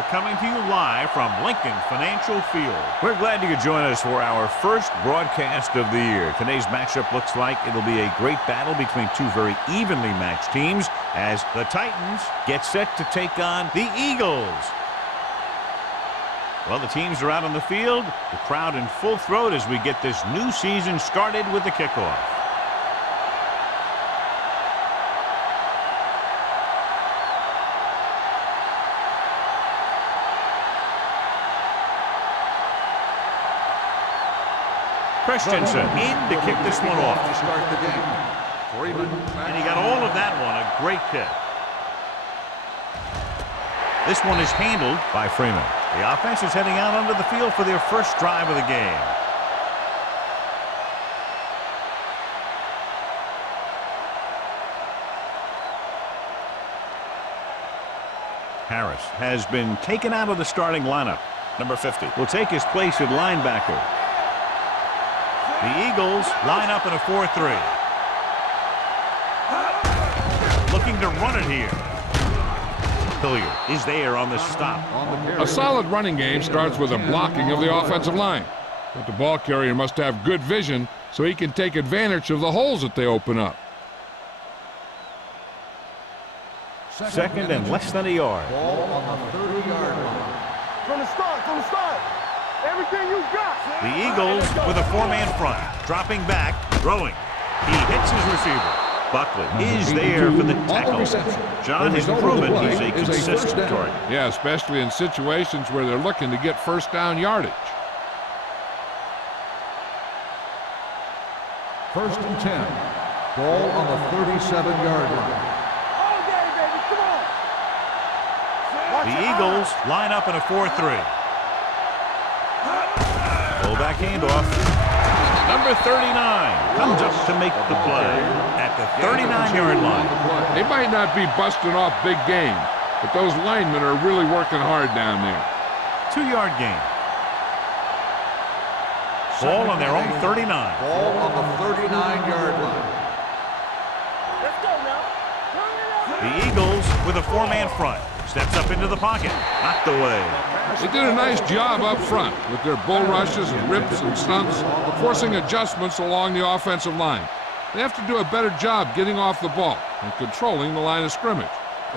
We're coming to you live from Lincoln Financial Field. We're glad you could join us for our first broadcast of the year. Today's matchup looks like it'll be a great battle between two very evenly matched teams as the Titans get set to take on the Eagles. Well, the teams are out on the field, the crowd in full throat as we get this new season started with the kickoff. Christensen in to kick this one off. To start the game. And he got all of that one. A great kick. This one is handled by Freeman. The offense is heading out onto the field for their first drive of the game. Harris has been taken out of the starting lineup. Number 50 will take his place at linebacker. The Eagles line up in a 4-3. Looking to run it here. Hilliard is there on the stop. A solid running game starts with a blocking of the offensive line. But the ball carrier must have good vision so he can take advantage of the holes that they open up. Second and less than a yard. Ball on the 30-yard line. From the start. Everything you got. The Eagles with a four-man front. Dropping back, throwing. He hits his receiver. Buckley is there for the tackle. John has proven he's a consistent target. Yeah, especially in situations where they're looking to get first down yardage. First and 10. Ball on the 37-yard line. All day, baby. Come on. The Eagles line up in a 4-3. Fullback handoff. Number 39 comes up to make the play at the 39-yard line. They might not be busting off big game, but those linemen are really working hard down there. 2-yard gain. Ball on their own 39. Ball on the 39-yard line. Let's go now. The Eagles with a four-man front. Steps up into the pocket. Knocked away. They did a nice job up front with their bull rushes and rips and stunts, forcing adjustments along the offensive line. They have to do a better job getting off the ball and controlling the line of scrimmage.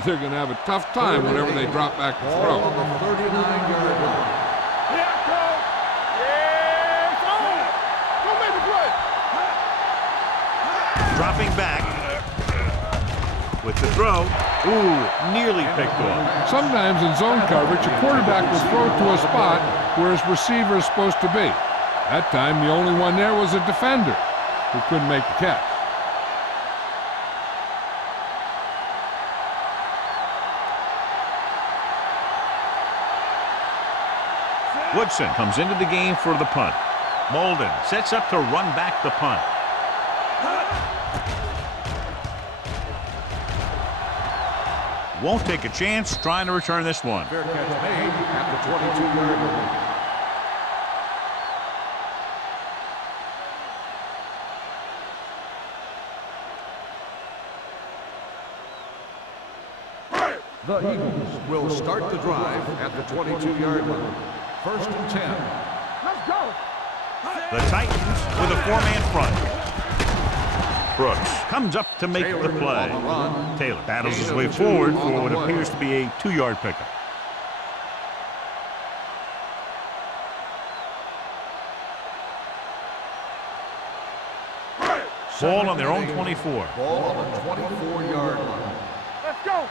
They're going to have a tough time whenever they drop back to throw. Ball on the 39-yard line. Here I come. Yes, on. Don't make the play. Dropping back with the throw. Ooh, nearly picked off. Sometimes in zone coverage, a quarterback will throw to a spot where his receiver is supposed to be. That time, the only one there was a defender who couldn't make the catch. Woodson comes into the game for the punt. Molden sets up to run back the punt. Won't take a chance trying to return this one. Fair catch made at the 22-yard line. The Eagles will start the drive at the 22-yard line. First and 10. Let's go. The Titans with a four-man front. Brooks comes up to make the play. Taylor battles his way forward for what appears to be a 2-yard pickup. Ball on their own 24. Ball on the 24-yard line. Let's go.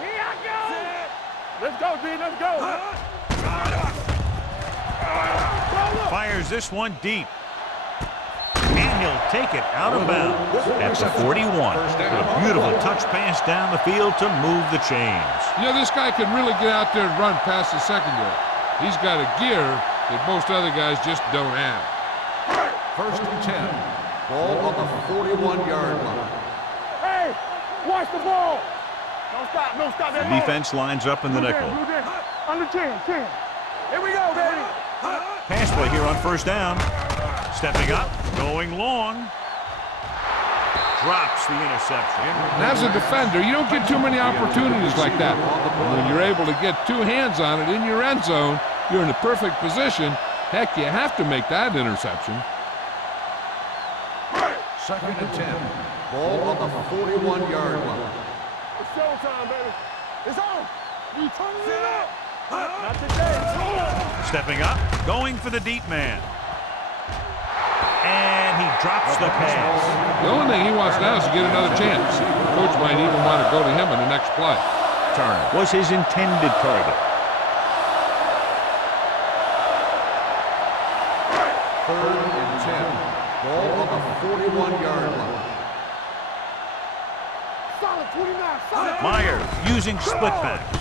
Here I go. Let's go, D. Let's go. Fires this one deep. And he'll take it out of bounds at the 41. A beautiful touch pass down the field to move the chains. You know, this guy can really get out there and run past the secondary. He's got a gear that most other guys just don't have. First and 10. Ball on the 41-yard line. Hey, watch the ball. Don't stop. Don't stop that The ball. defense lines up in the nickel. Under 10. Here we go, baby. Pass play here on first down. Stepping up, going long. drops the interception. And as a defender, you don't get too many opportunities like that. And when you're able to get two hands on it in your end zone, you're in a perfect position. Heck, you have to make that interception. 2nd and 10. Ball on the 41-yard line. It's showtime, baby. It's on. You turning it up. Not today. Stepping up, going for the deep man. And he drops the pass. The only thing he wants now is to get another chance. The coach might even want to go to him in the next play. Turner was his intended target. 3rd and 10. Ball on the 41-yard line. Solid 29. Solid. Myers using split backs.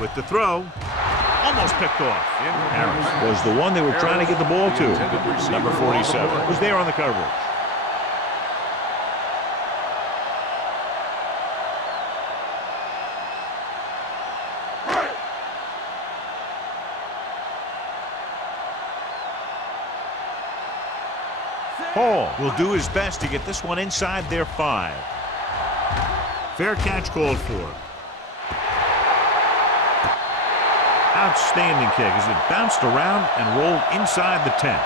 With the throw, almost picked off. Harris was the one they were trying to get the ball to. Number 47 was there on the coverage. Hall will do his best to get this one inside their 5. Fair catch called for. Outstanding kick as it bounced around and rolled inside the 10.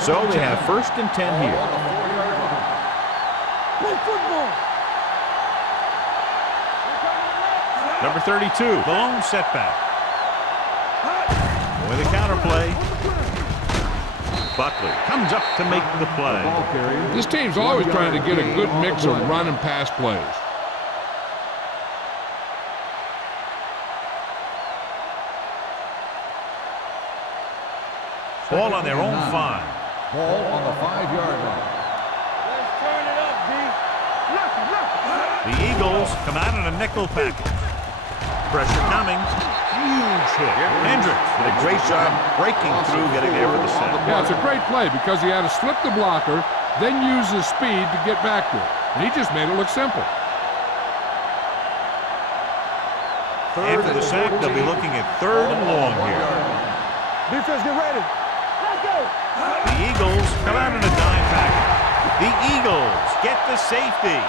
So they have 1st and 10 here. Play football. Number 32, the lone setback. With a counterplay. Buckley comes up to make the play. This team's always trying to get a good mix of run and pass plays. Ball on their own 5. Ball on the 5-yard line. Let's turn it up, D. The Eagles come out in a nickel package. Pressure coming. Huge hit. Hendricks did a great job breaking through, getting there for the sack. Yeah, it's a great play because he had to slip the blocker, then use his speed to get back to it. And he just made it look simple. After the sack, they'll be looking at 3rd and long here. Defense, get ready. Let's go. The Eagles come out in a dime package. The Eagles get the safety.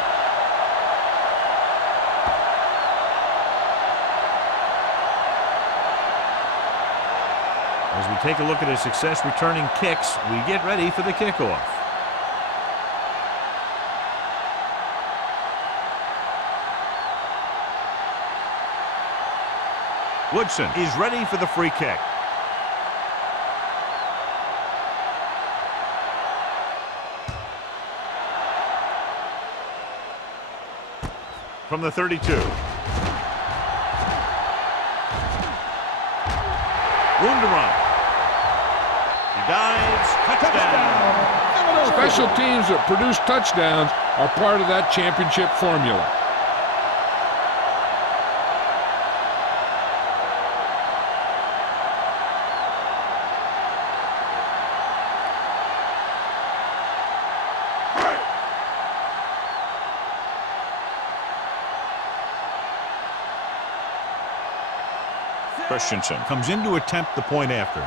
As we take a look at his success returning kicks, we get ready for the kickoff. Woodson is ready for the free kick. From the 32. Room to run. He dives. Touchdown. Special teams that produce touchdowns are part of that championship formula. Christensen comes in to attempt the point after.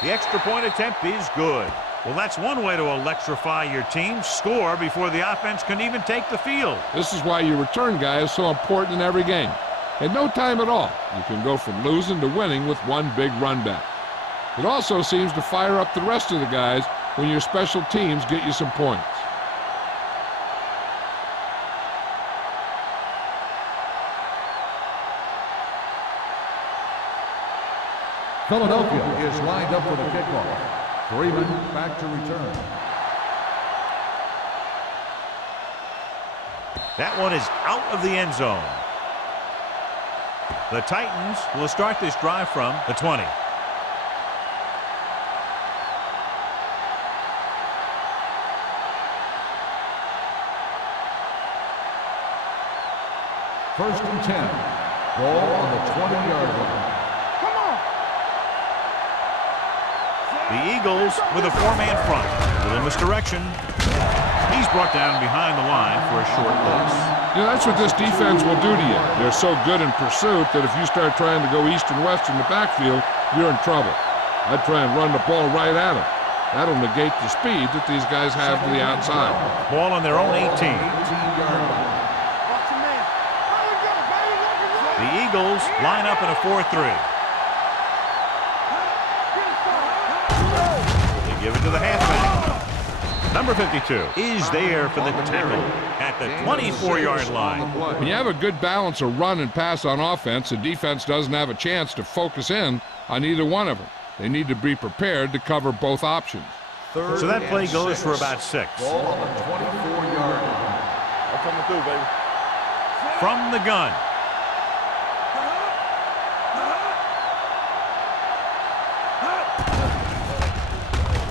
The extra point attempt is good. Well, that's one way to electrify your team. Score before the offense can even take the field. This is why your return guy is so important in every game. In no time at all, you can go from losing to winning with one big run back. It also seems to fire up the rest of the guys when your special teams get you some points. Philadelphia is lined up for the kickoff. Freeman back to return. That one is out of the end zone. The Titans will start this drive from the 20. First and 10. Ball on the 20-yard line. The Eagles with a 4-man front. Little misdirection. He's brought down behind the line for a short loss. You know, that's what this defense will do to you. They're so good in pursuit that if you start trying to go east and west in the backfield, you're in trouble. I'd try and run the ball right at them. That'll negate the speed that these guys have to the outside. Ball on their own 18. The Eagles line up in a 4-3. They give it to the halfback. Number 52 is there for the tackle at the 24-yard line. When you have a good balance of run and pass on offense, the defense doesn't have a chance to focus in on either one of them. They need to be prepared to cover both options. So that play goes for about 6. Ball on the 24-yard line. I'm coming through, baby. From the gun.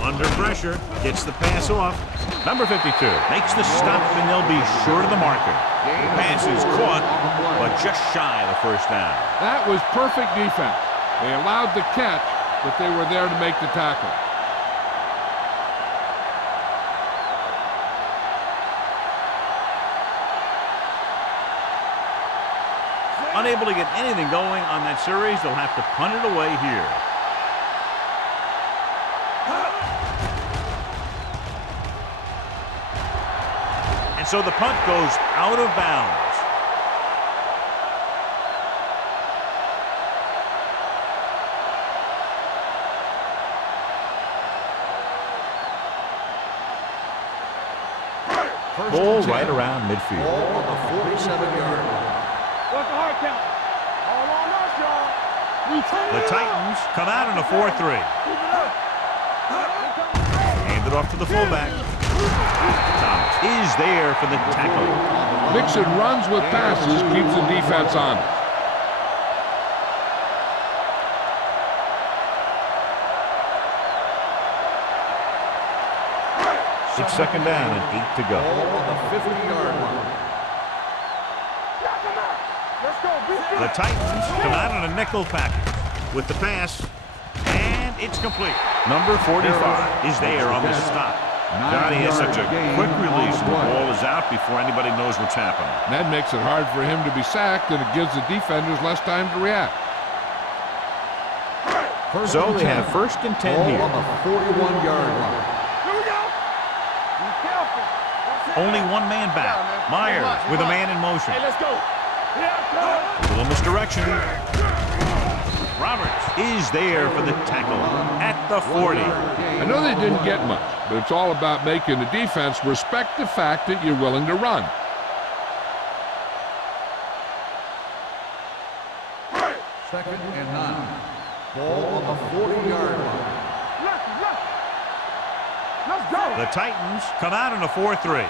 Under pressure, gets the pass off. Number 52 makes the stop, and they'll be short of the marker. Pass is caught, but just shy of the first down. That was perfect defense. They allowed the catch, but they were there to make the tackle. Unable to get anything going on that series, they'll have to punt it away here. And so the punt goes out of bounds. Ball right around midfield. Ball on the 47-yard line. What's the hard count? All on us, y'all. The Titans come out in a 4-3. Hand it off to the fullback. Thomas is there for the tackle. Mixing runs with passes keeps the defense on. It's second down and 8 to go. Ball on the 50-yard line. Let's go. The Titans come out in a nickel package with the pass, and it's complete. Number 45 is there on the stop. God, he has such a quick release, and the ball is out before anybody knows what's happening. That makes it hard for him to be sacked, and it gives the defenders less time to react. So they have first and 10 here. Ball on the 41-yard line. Here we go. Be careful. That's it. Only one man back. Myers with a man in motion. Hey, let's go. Yeah, A little misdirection. Roberts is there for the tackle at the 40. I know they didn't get much, but it's all about making the defense respect the fact that you're willing to run. Second and 9. Ball on the 40-yard line. let's go. The Titans come out in a 4-3.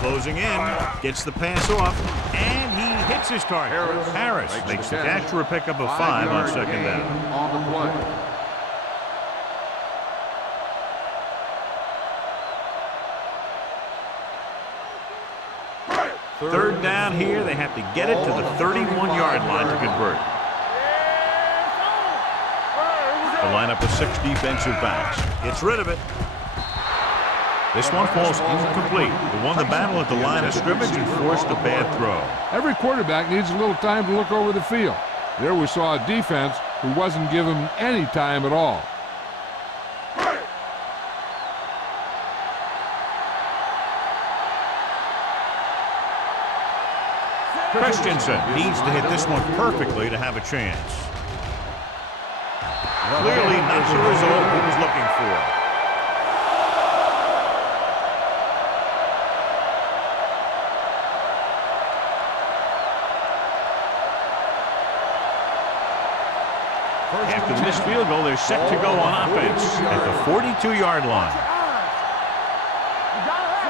Closing in, gets the pass off, and he hits his target. Harris makes the catch for a pickup of 5 on second down. On the play. Third down here, they have to get it to the 31-yard line to convert. The lineup of 6 defensive backs. Gets rid of it. This one falls incomplete. They won the battle at the line of scrimmage and forced a bad throw. Every quarterback needs a little time to look over the field. There we saw a defense who wasn't given any time at all. Christensen needs to hit this one perfectly to have a chance. Clearly not the result he was looking for. After this field goal, they're set to go on offense at the 42-yard line.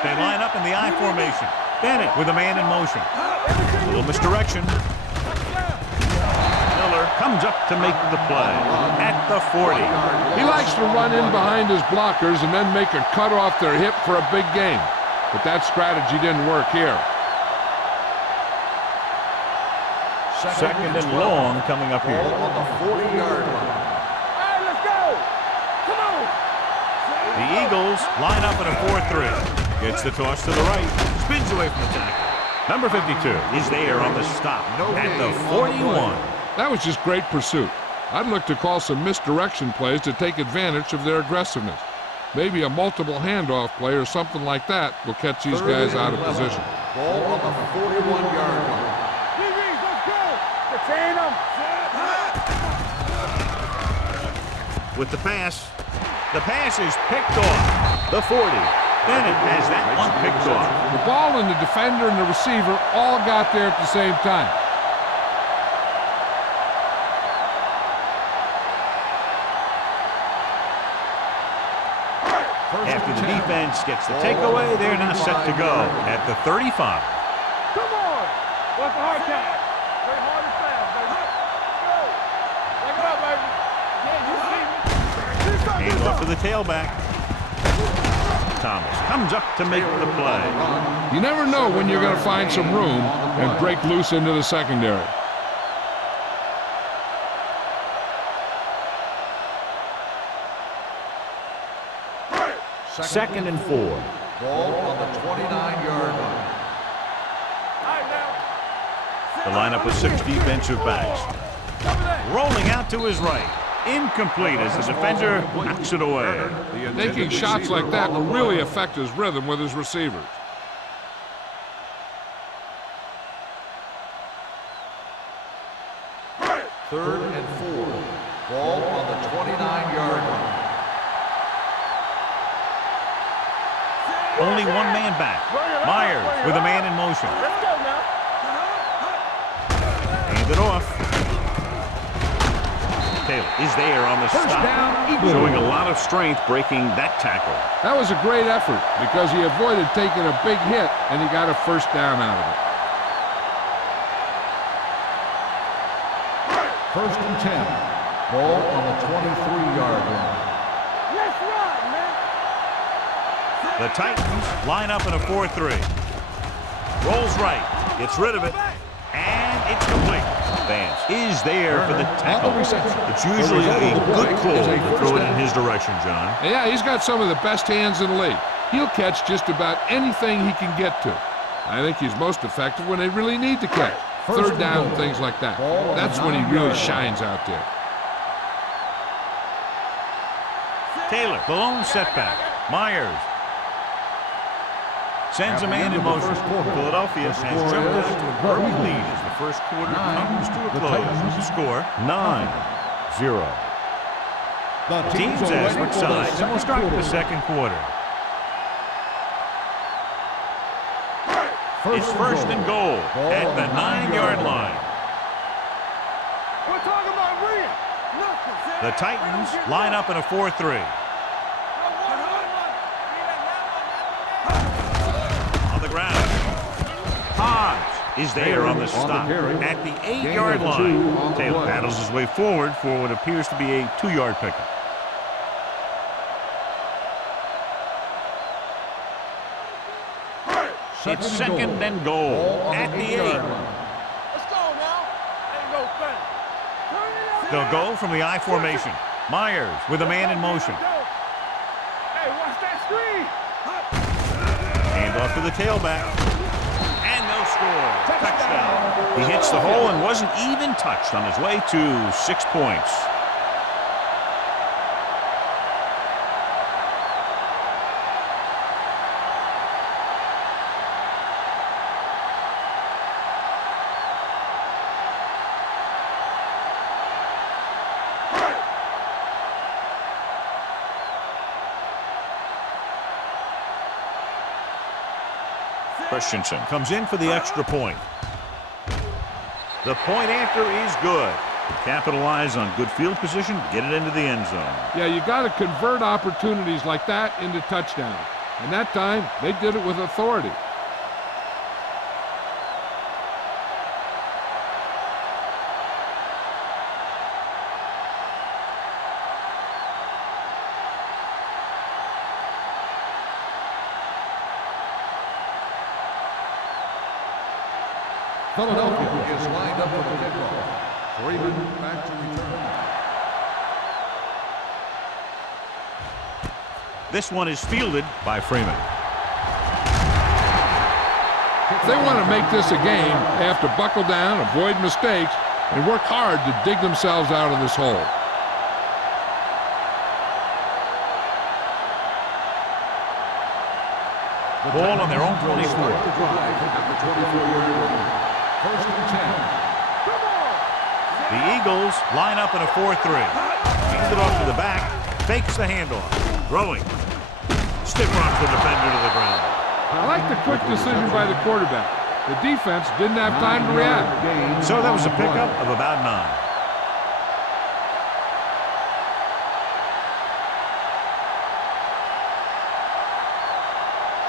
They line up in the I formation. Bennett with a man in motion. A little misdirection. Miller comes up to make the play at the 40. He likes to run in behind his blockers and then make a cut off their hip for a big gain. But that strategy didn't work here. Second and long coming up here. Ball on the 40-yard line. Hey, let's go. Come on. The Eagles line up in a 4-3. Gets the toss to the right. Spins away from the tackle. Number 52 is there on the stop at the 41. That was just great pursuit. I'd look to call some misdirection plays to take advantage of their aggressiveness. Maybe a multiple handoff play or something like that will catch these guys out of position. Ball on the 41-yard line. DBs, let's go. Detain them. With the pass is picked off. The 40. Bennett has that one picked off. The ball and the defender and the receiver all got there at the same time. After the defense gets the takeaway, they're now set to go at the 35. Come on. What's the hard count? Play hard and fast, baby. Go. Take it up, baby. Yeah, you see me. Hands off to the tailback. Thomas comes up to make the play. You never know when you're going to find some room and break loose into the secondary. Second and 4. Ball on the 29-yard line. The lineup of 6 defensive backs. Rolling out to his right. Incomplete as the defender knocks it away. Taking shots like that will really affect his rhythm with his receivers. Third and 4. Ball on the 29-yard line. Only one man back. Myers with a man in motion. Let's go now. Hand it off. Taylor is there on the stop. Showing a lot of strength breaking that tackle. That was a great effort because he avoided taking a big hit and he got a first down out of it. First and 10. Ball on the 23-yard line. Let's run, man. The Titans line up in a 4-3. Rolls right. Gets rid of it. And it's complete. Vance is there for the tackle. It's usually a good call to throw it in his direction, John. Yeah, he's got some of the best hands in the league. He'll catch just about anything he can get to. I think he's most effective when they really need to catch. Third down, things like that. That's when he really shines out there. Taylor, the lone setback. Myers sends a man in motion. Philadelphia has jumped out to a early lead as the first quarter comes to a close. The score, 9-0. Teams as switch sides, and we'll start the second quarter. It's first and goal at the 9-yard line. We're talking about Rhea. The Titans line up in a 4-3. On the ground. Hobbs is there on the stop at the 8-yard line. Taylor paddles his way forward for what appears to be a 2-yard pickup. It's second and goal at the 8. Let's go now. Ain't no thing. They'll go from the I formation. Myers with a man in motion. Hey, watch that screen. Hand off to the tailback. And they'll score. Touchdown. He hits the hole and wasn't even touched on his way to 6 points. Christensen comes in for the extra point. The point after is good. Capitalize on good field position, get it into the end zone. Yeah, you got to convert opportunities like that into touchdowns. And that time, they did it with authority. Philadelphia is lined up for the kickoff. Freeman back to return. This one is fielded by Freeman. If they want to make this a game, they have to buckle down, avoid mistakes, and work hard to dig themselves out of this hole. Ball on their own 24. The drive at the 24-yard line. First and 10. The Eagles line up in a 4-3. Hands it off to the back, fakes the handoff. Throwing. Stiff arms the defender to the ground. I like the quick decision by the quarterback. The defense didn't have time to react. So that was a pickup of about 9.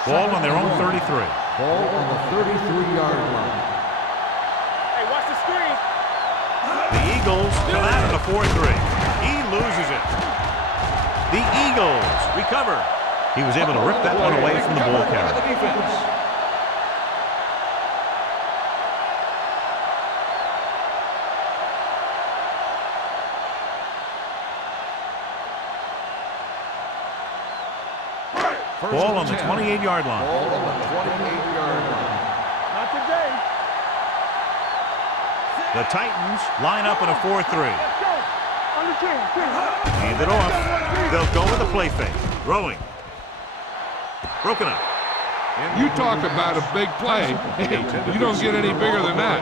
Ball on their own 33. Ball on the 33-yard line. Hey, watch the screen. The Eagles come out in a 4-3. He loses it. The Eagles recover. He was able to rip that one away from the ball carrier. The defense. Ball on the 28-yard line. Ball on the 28-yard line. Not today. The Titans line up in a 4-3. Let's go. On the 10. Hand it off. They'll go with a play fake. Throwing. Broken up. You talk about a big play. Hey, you don't get any bigger than that.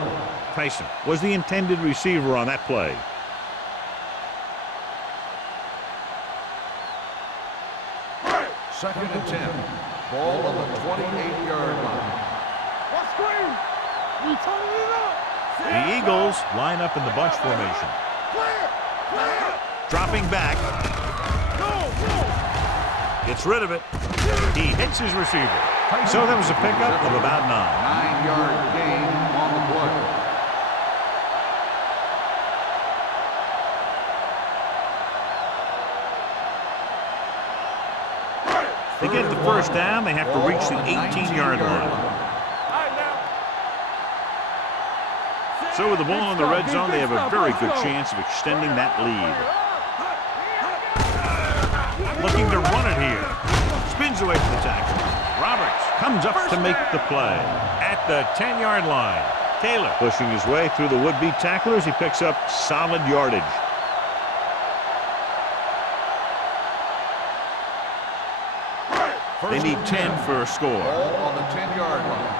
Tyson was the intended receiver on that play. Second and 10. Ball on the 28-yard line. What screen? You turning it up. The Eagles line up in the bunch formation. Clear. Clear. Dropping back. Go. Gets rid of it. He hits his receiver. So that was a pickup of about 9. 9-yard gain on the play. To get the first down, they have to reach the 18-yard line. All right, now. So with the ball in the red zone, they have a very good chance of extending that lead. Looking to run it here. Spins away from the tackle. Roberts comes up to make the play at the 10-yard line. Taylor pushing his way through the would-be tacklers. He picks up solid yardage. They need 10 for a score. Ball on the 10-yard line.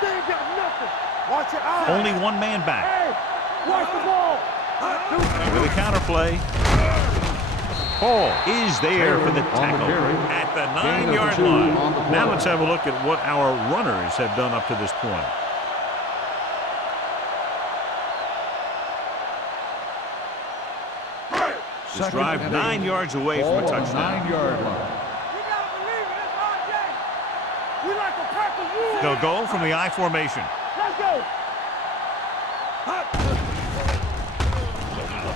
They ain't got nothing. Watch your eyes. Only one man back. Hey, watch the ball. With a counterplay. Hall is there for the tackle at the 9-yard line. Now let's have a look at what our runners have done up to this point. This drive 9 yards away from a touchdown. 9-yard line. You gotta believe it. It's our game. We like a pack of wolves. They'll go from the I formation. Let's go.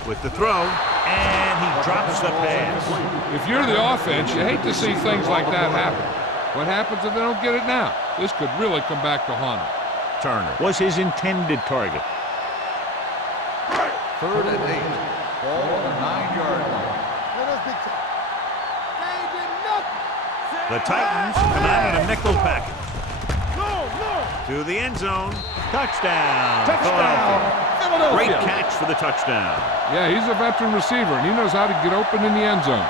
With the throw, and he drops the pass. If you're the offense, you hate to see things like that happen. What happens if they don't get it now? This could really come back to haunt them. Turner was his intended target. Third and 8. Ball on the 9-yard line. Let us big time. They ain't did nothing. The Titans come out in a nickel package. No. To the end zone. Touchdown. Philadelphia. Great catch for the touchdown. Yeah, he's a veteran receiver, and he knows how to get open in the end zone.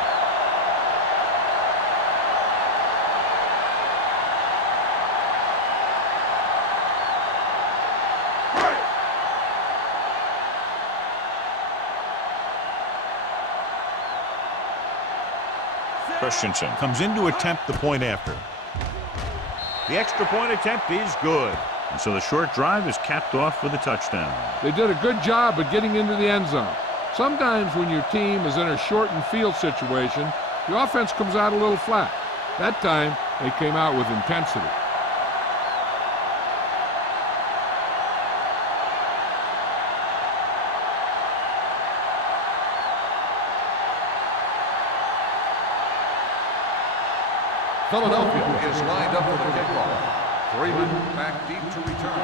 Christensen comes in to attempt the point after. The extra point attempt is good. And so the short drive is capped off with a touchdown. They did a good job of getting into the end zone. Sometimes when your team is in a shortened field situation, the offense comes out a little flat. That time, they came out with intensity. Philadelphia is lined up for the kickoff. Freeman back deep to return.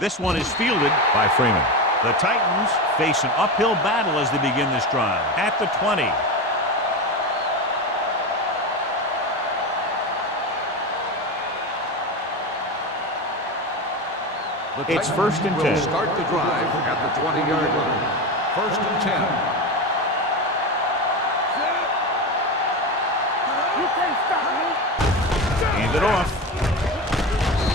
This one is fielded by Freeman. The Titans face an uphill battle as they begin this drive. At the 20. It's first and 10. Will start the drive at the 20-yard line. First and 10. You can't stop me. Hand it off.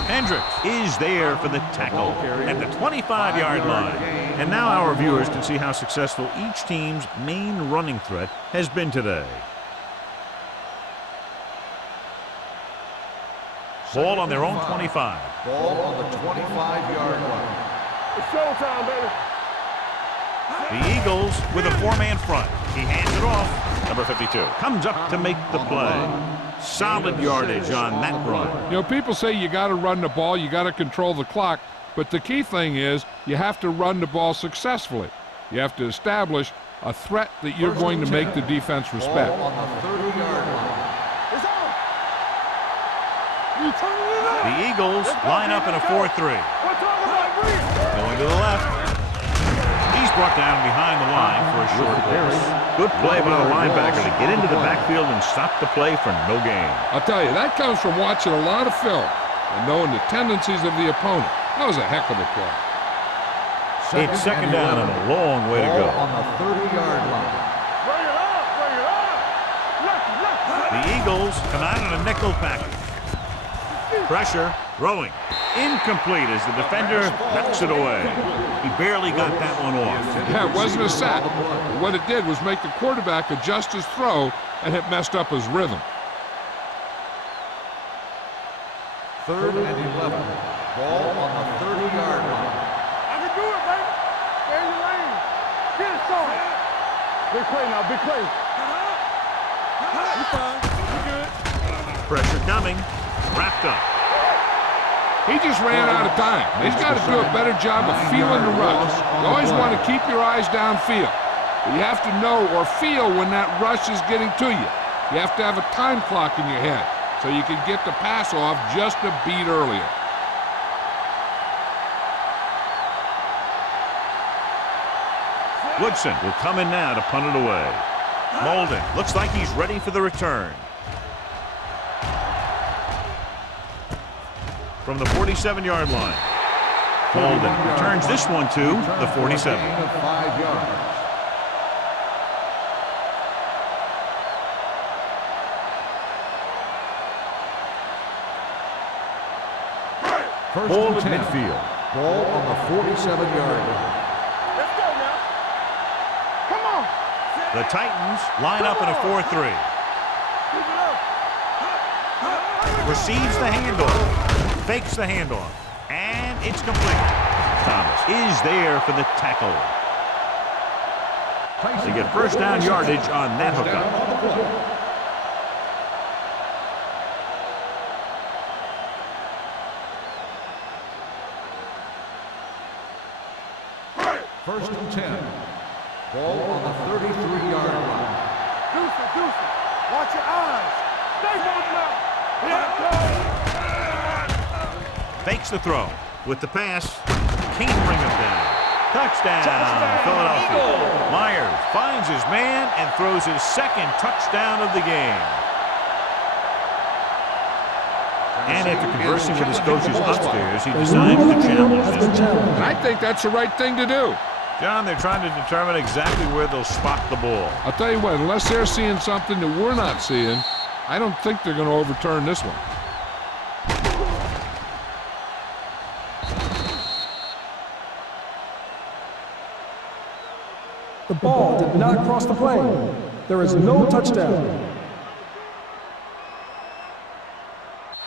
Hendricks is there for the tackle at the 25-yard line. And now our viewers can see how successful each team's main running threat has been today. Ball on their own 25. Ball on the 25-yard line. It's showtime, baby. The Eagles with a four-man front. He hands it off. Number 52 comes up to make the play. Solid yardage on that run. You know, people say you got to run the ball, you got to control the clock, but the key thing is you have to run the ball successfully. You have to establish a threat that you're going to make the defense respect. Ball on the 30-yard line. It's on. You turning it up. The Eagles line up in a 4-3. We're talking about Reed. Going to the left. He's brought down behind the line for a short pass. Good play by the linebacker to get into the backfield and stop the play for no gain. I'll tell you, that comes from watching a lot of film and knowing the tendencies of the opponent. That was a heck of a play. It's second down and a long way to go. Ball on the 30-yard line. Bring it up. Bring it up. Look. The Eagles come out in a nickel package. Pressure, throwing. Incomplete as the defender knocks it away. He barely got that one off. Yeah, it wasn't a sack. What it did was make the quarterback adjust his throw, and it messed up his rhythm. Third and 11. Ball on the 30-yard line. I can do it, baby. Stay in your lane. Get it, son. Big play now. Big play. You fine. You good. Pressure coming. Wrapped up. He just ran out of time. He's got to do a better job of feeling the rush. You always want to keep your eyes downfield. But you have to know or feel when that rush is getting to you. You have to have a time clock in your head so you can get the pass off just a beat earlier. Woodson will come in now to punt it away. Molden looks like he's ready for the return. From the 47-yard line. Molden returns this one to the 47. Gain of 5 yards. First Ball and at 10. midfield. Ball on the 47-yard line. Let's go now. Come on. The Titans line up in a 4-3. Keep it up. Receives the handoff. Fakes the handoff. And it's complete. Thomas is there for the tackle. They get first down yardage on that hookup. First and 10. Ball on the 33-yard line. Deuce it. Watch your eyes. Stay moving out. Fakes the throw. With the pass, can't bring him down. Touchdown, Philadelphia. Myers finds his man and throws his second touchdown of the game. And after conversing with his coaches upstairs, he decides to challenge this one. And I think that's the right thing to do. John, they're trying to determine exactly where they'll spot the ball. I'll tell you what, unless they're seeing something that we're not seeing, I don't think they're going to overturn this one. The ball did not cross the plane. There is no touchdown.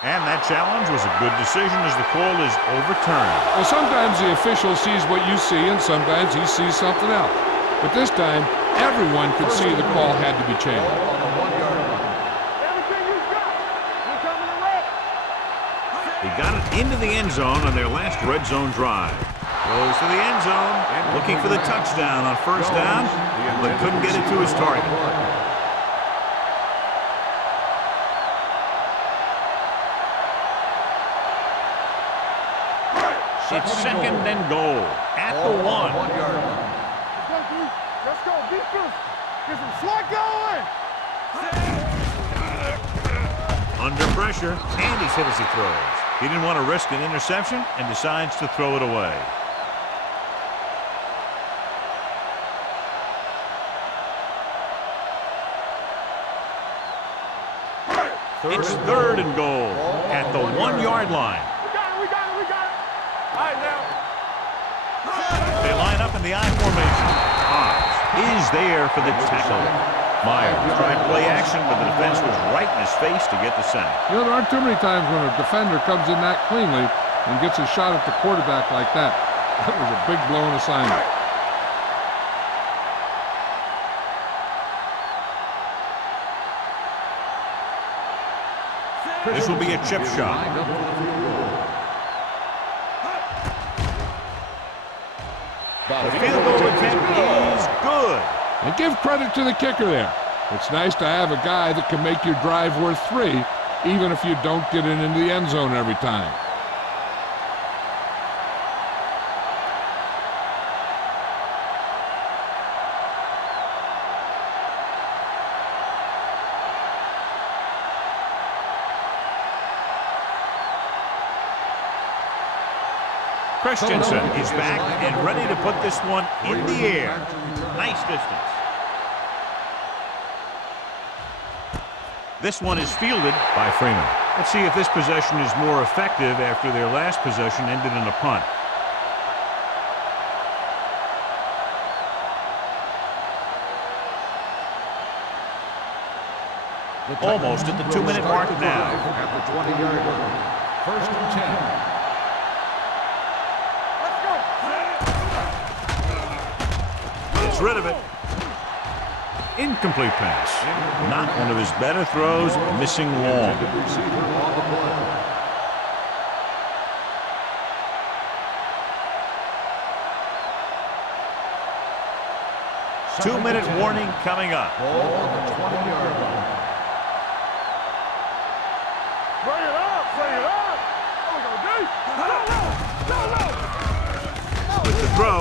And that challenge was a good decision as the call is overturned. Well, sometimes the official sees what you see, and sometimes he sees something else. But this time, everyone could see the call had to be changed. On the 1-yard line. Everything you got. We're coming to wreck. They got it into the end zone on their last red zone drive. Goes to the end zone, looking for the touchdown on first down, but couldn't get it to his target. It's second and goal at the 1. 1-yard line. Let's go. Defense. Get some slack going. Under pressure, and he's hit as he throws. He didn't want to risk an interception and decides to throw it away. It's 3rd and goal at the 1-yard line. We got it. All right, now. They line up in the I formation. Hobbs is there for the tackle. Myers tried play action, but the defense was right in his face to get the sack. You know, there aren't too many times when a defender comes in that cleanly and gets a shot at the quarterback like that. That was a big blown assignment. This will be a chip shot. The field goal attempt is good. And give credit to the kicker there. It's nice to have a guy that can make your drive worth 3, even if you don't get it into the end zone every time. Christensen is back and ready to put this one in the air. Nice distance. This one is fielded by Freeman. Let's see if this possession is more effective after their last possession ended in a punt. Almost at the 2-minute mark now. At the 20-yard line. 1st and 10. Gets rid of it. Incomplete pass. Not one of his better throws, missing long. Two-minute warning coming up. Ball on the 20-yard line. Bring it up. There we go, D. With the throw,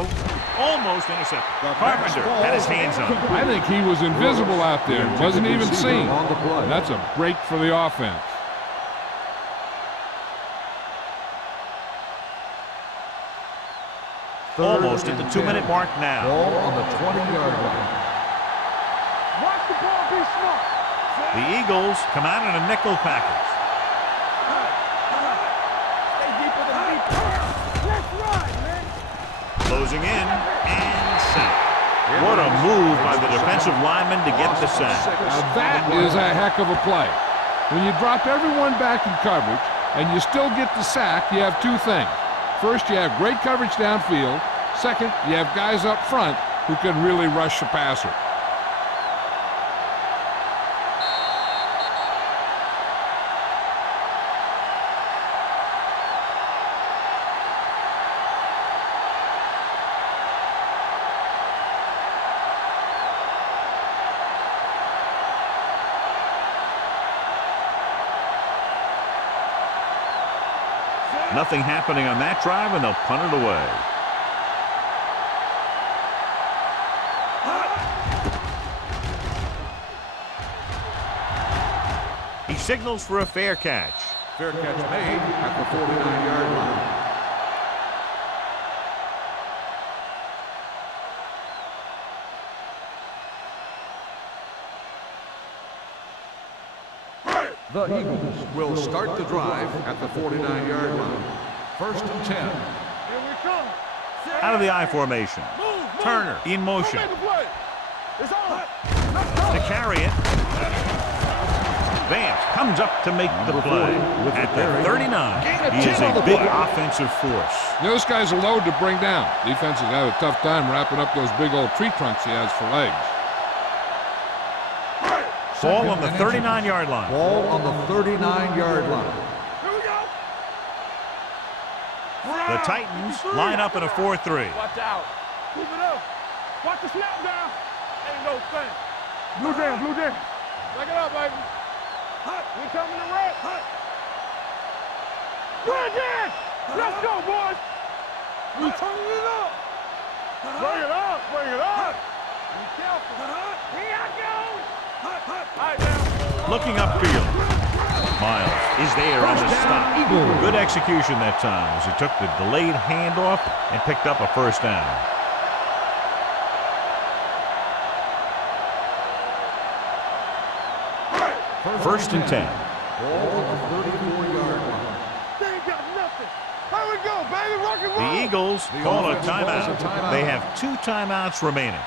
almost intercepted. Carpenter had his hands on it. I think he was invisible out there. Wasn't even seen. And that's a break for the offense. Almost at the 2-minute mark now. Ball on the 20-yard line. Watch the ball, be smart. The Eagles come out in a nickel package. Stay deeper than deep. Let's run, man. Closing in and sack. What a move by the defensive lineman to get the sack. Now that is a heck of a play. When you drop everyone back in coverage and you still get the sack, you have two things. First, you have great coverage downfield. Second, you have guys up front who can really rush the passer. Nothing happening on that drive, and they'll punt it away. He signals for a fair catch. Fair catch made at the 49-yard line. The Eagles will start the drive at the 49-yard line. 1st and 10. Here we come. Out of the I formation. Turner in motion. Make a play. It's on. To carry it. Vance comes up to make the play. At the 39, he is a big offensive force. You know, this guy's a load to bring down. Defenses have a tough time wrapping up those big old tree trunks he has for legs. Ball on the 39-yard line. Ball on the 39-yard line. Here we go. The Titans line up in a 4-3. Watch out. Keep it up. Watch the snap down. Ain't no thing. Blue jam. Back it up, baby. We coming to red. Good again. Let's go, boys. We turning it up. Bring it up. Be careful. Here I go. All right, now. Looking upfield. Miles is there on the stop. Good execution that time as he took the delayed handoff and picked up a first down. First and 10. Ball on the 34-yard line. They ain't got nothing. Here we go, baby. Rock and roll. The Eagles call a offense calls timeout. a timeout. They have 2 timeouts remaining.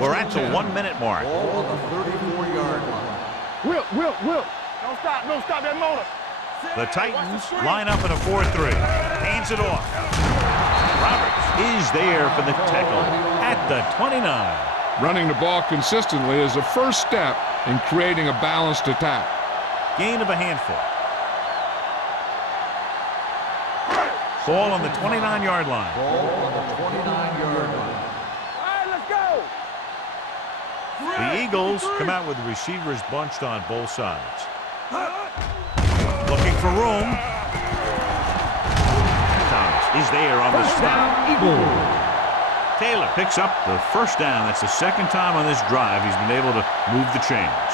We're at the 1-minute mark. Ball on the 34-yard line. Will. Don't stop that motor. The Titans line up in a 4-3. Hands it off. Roberts is there for the tackle at the 29. Running the ball consistently is the first step in creating a balanced attack. Gain of a handful. Ball on the 29-yard line. Ball on the 29-yard line. All right, let's go. The Eagles come out with the receivers bunched on both sides. Looking for room. Thomas is there on the stop. Taylor picks up the first down. That's the second time on this drive he's been able to move the chains.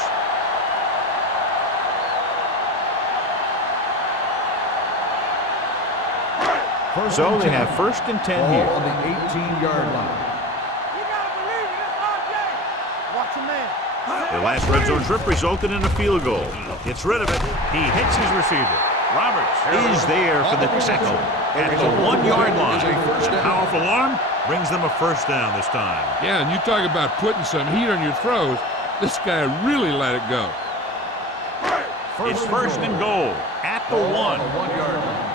So they have first and 10 Ball here. on the 18-yard line. You gotta believe it. It's RJ. Watch your man. The last red zone trip resulted in a field goal. Gets rid of it. He hits his receiver. Roberts is there for the tackle at the 1-yard line. That powerful arm brings them a first down this time. Yeah, and you talk about putting some heat on your throws. This guy really let it go. It's first and goal at the 1. 1-yard line.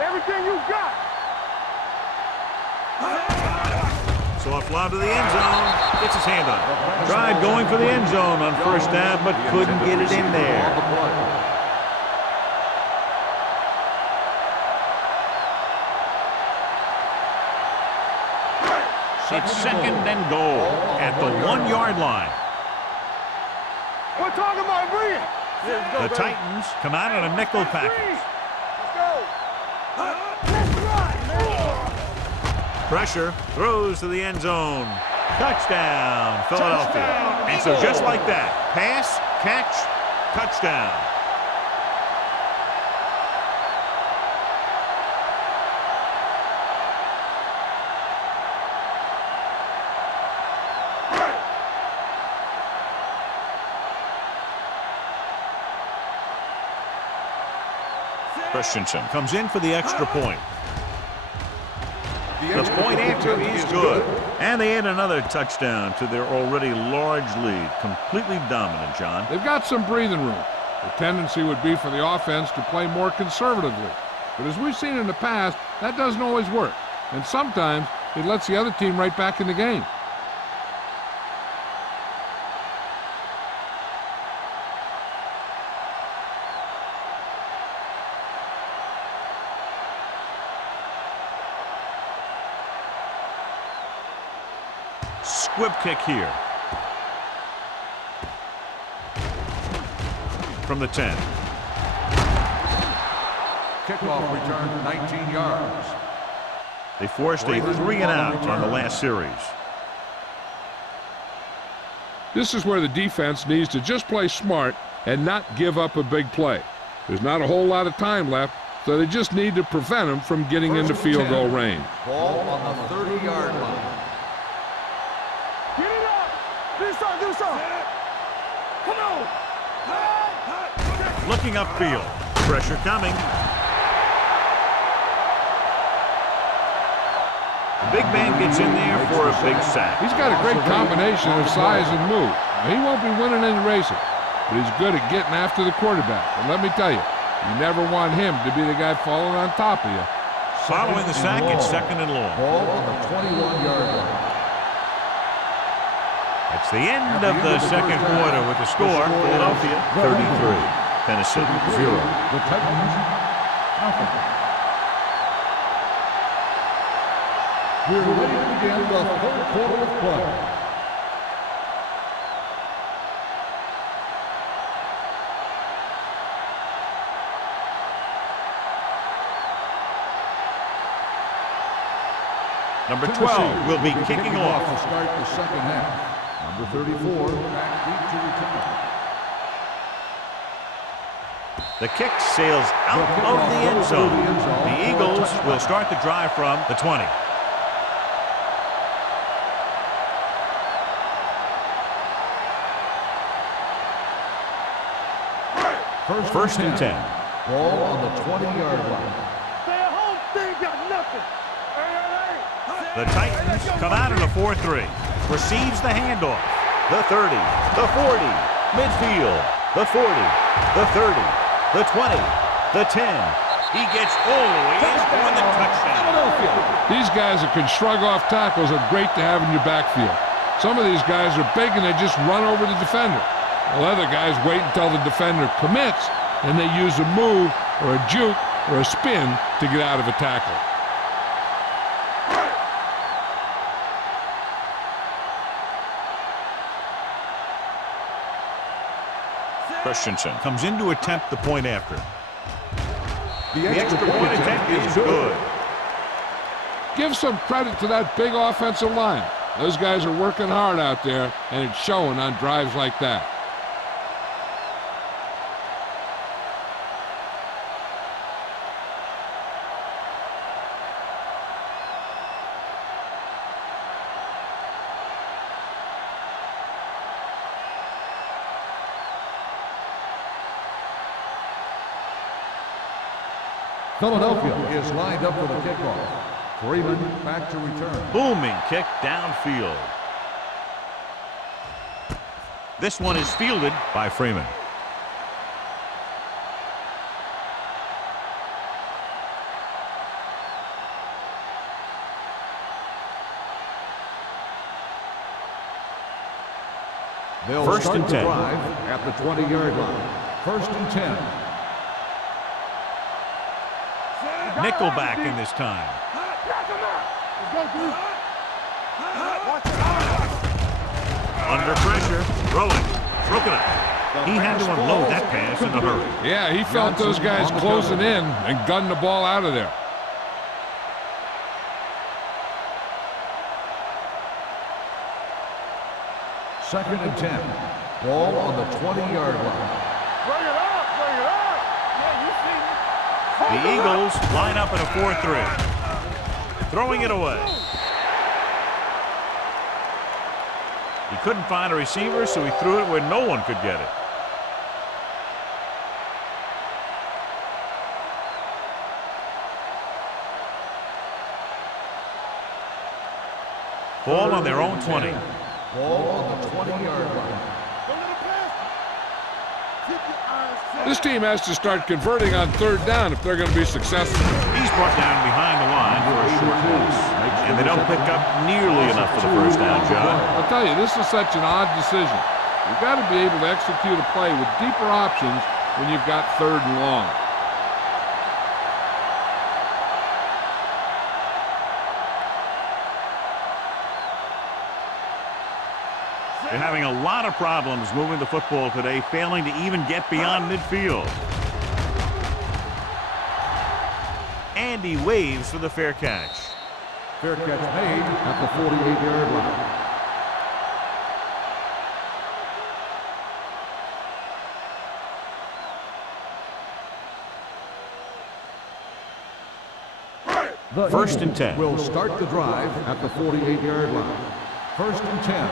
Everything you got. Soft lob to the end zone. Gets his hand on it. Tried going for the end zone on first down, but couldn't get it in there. It's second and goal at the 1-yard line. We're talking about Bree. The Titans come out on a nickel package. Let's go. Let's run, man. Pressure, throws to the end zone. Touchdown, Philadelphia. And so just like that, pass, catch, touchdown. Christensen comes in for the extra point. The point after is good. And they add another touchdown to their already large lead. Completely dominant, John. They've got some breathing room. The tendency would be for the offense to play more conservatively. But as we've seen in the past, that doesn't always work. And sometimes it lets the other team right back in the game. Squib kick here. From the 10. Kickoff return 19 yards. They forced a 3-and-out on the last series. This is where the defense needs to just play smart and not give up a big play. There's not a whole lot of time left, so they just need to prevent them from getting into field goal range. Ball on the 30-yard line. Get it up. Do something. Come on. Looking upfield. Pressure coming. The big man gets in there for a big sack. He's got a great combination of size and move. He won't be winning any races, but he's good at getting after the quarterback. And let me tell you, you never want him to be the guy falling on top of you. Following the sack, it's second and long. Ball on the 21-yard line. It's the end of the second quarter with the score. Philadelphia 33. Tennessee 0. The Titans, nothing. We're ready to begin the third quarter of play. Number 12 will be kicking off. To start the second half. Number 34, back deep to return. The kick sails out of the end zone. The Eagles will start the drive from the 20. First and 10. Ball on the 20-yard line. Stay at home, they got nothing. The Titans come out in a 4-3. Receives the handoff. The 30, the 40, midfield, the 40, the 30, the 20, the 10. He gets all the way in for the touchdown. These guys that can shrug off tackles are great to have in your backfield. Some of these guys are big and they just run over the defender. While other guys wait until the defender commits and they use a move or a juke or a spin to get out of a tackle. Christensen comes in to attempt the point after. The extra point attempt is good. Give some credit to that big offensive line. Those guys are working hard out there, and it's showing on drives like that. Philadelphia is lined up for the kickoff. Freeman back to return. Booming kick downfield. This one is fielded by Freeman. They'll First start and the 10. drive at the 20-yard line. First and 10. Nickelback in this time. Under pressure, throwing, broken up. He had to unload that pass in a hurry. Yeah, he felt those guys closing in and gunned the ball out of there. Second and 10. Ball on the 20-yard line. Bring it up, bring it up. Yeah, you see me. The Eagles line up in a 4-3. Throwing it away. He couldn't find a receiver, so he threw it where no one could get it. Ball on their own 20. Ball on the 20-yard line. This team has to start converting on third down if they're going to be successful. He's brought down behind the line for a short pass. And they don't pick up nearly enough for the first down, John. I'll tell you, this is such an odd decision. You've got to be able to execute a play with deeper options when you've got third and long. They're having a lot of problems moving the football today, failing to even get beyond midfield. And he waves for the fair catch. Fair catch made at the 48-yard line. The First and Eagles 10. will start the drive at the 48-yard line. First and 10.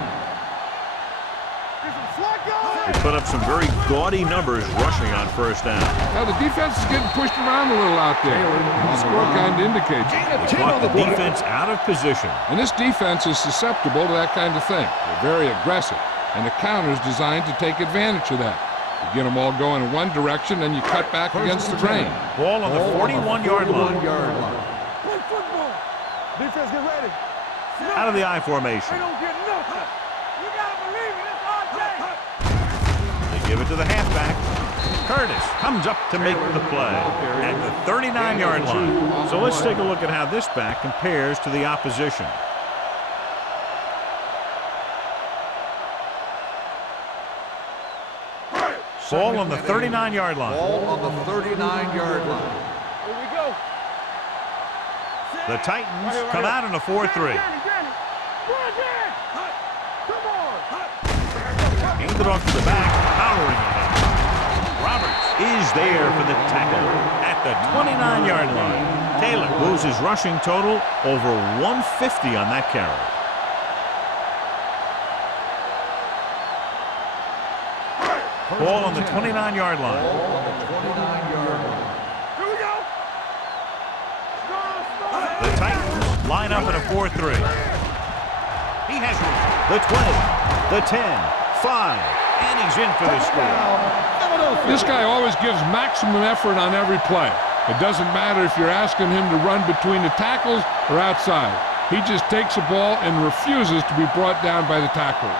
They put up some very gaudy numbers rushing on first down. Now, the defense is getting pushed around a little out there. The score kind of indicates it. They caught the defense out of position. And this defense is susceptible to that kind of thing. They're very aggressive, and the counter is designed to take advantage of that. You get them all going in one direction, then you cut back against the grain. Ball on the 41-yard line. Play football. Defense, get ready. Out of the I formation. They don't get nothing. You gotta believe it. It's RJ. They give it to the halfback. Curtis comes up to make the play at the 39-yard line. So let's take a look at how this back compares to the opposition. Ball on the 39-yard line. Ball on the 39-yard line. Here we go. The Titans come out in a 4-3. Handed off to the back, powering ahead. Roberts is there for the tackle at the 29-yard line. Taylor moves his rushing total over 150 on that carry. Ball on the 29-yard line. Here we go. The Titans line up in a 4-3. He has the 20, the 10, 5, and he's in for the score. This guy always gives maximum effort on every play. It doesn't matter if you're asking him to run between the tackles or outside. He just takes the ball and refuses to be brought down by the tackler.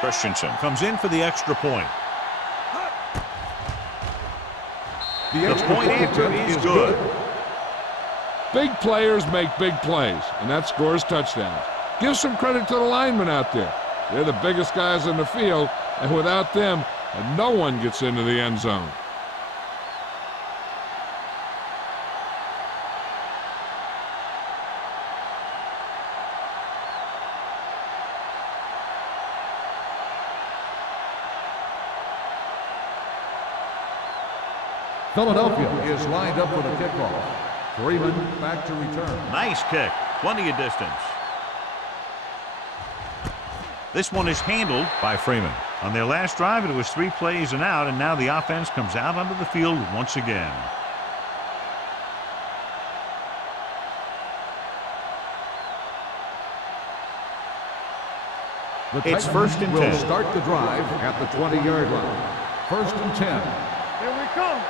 Christensen comes in for the extra point. The point after is good. Big players make big plays, and that scores touchdowns. Give some credit to the linemen out there. They're the biggest guys in the field, and without them, no one gets into the end zone. Philadelphia is lined up for the kickoff. Freeman back to return. Nice kick. Plenty of distance. This one is handled by Freeman. On their last drive, it was 3 plays and out, and now the offense comes out onto the field once again. It's 1st and 10. Will start the drive at the 20-yard line. 1st and 10. Here we come.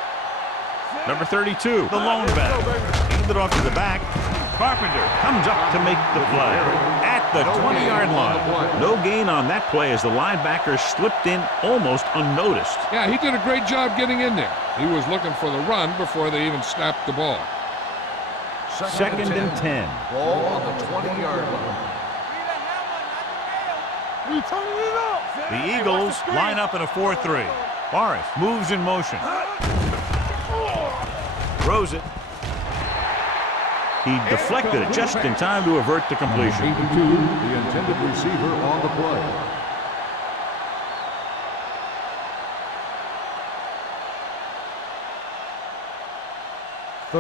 Number 32, the lone back. Handed off to the back. Carpenter comes up to make the play at the 20-yard line. No gain on that play as the linebacker slipped in almost unnoticed. Yeah, he did a great job getting in there. He was looking for the run before they even snapped the ball. 2nd and 10. Ball on the 20-yard line. We turning it up. The Eagles line up in a 4-3. Forrest moves in motion. Throws it. He deflected it just in time to avert the completion. 82, the intended receiver on the play.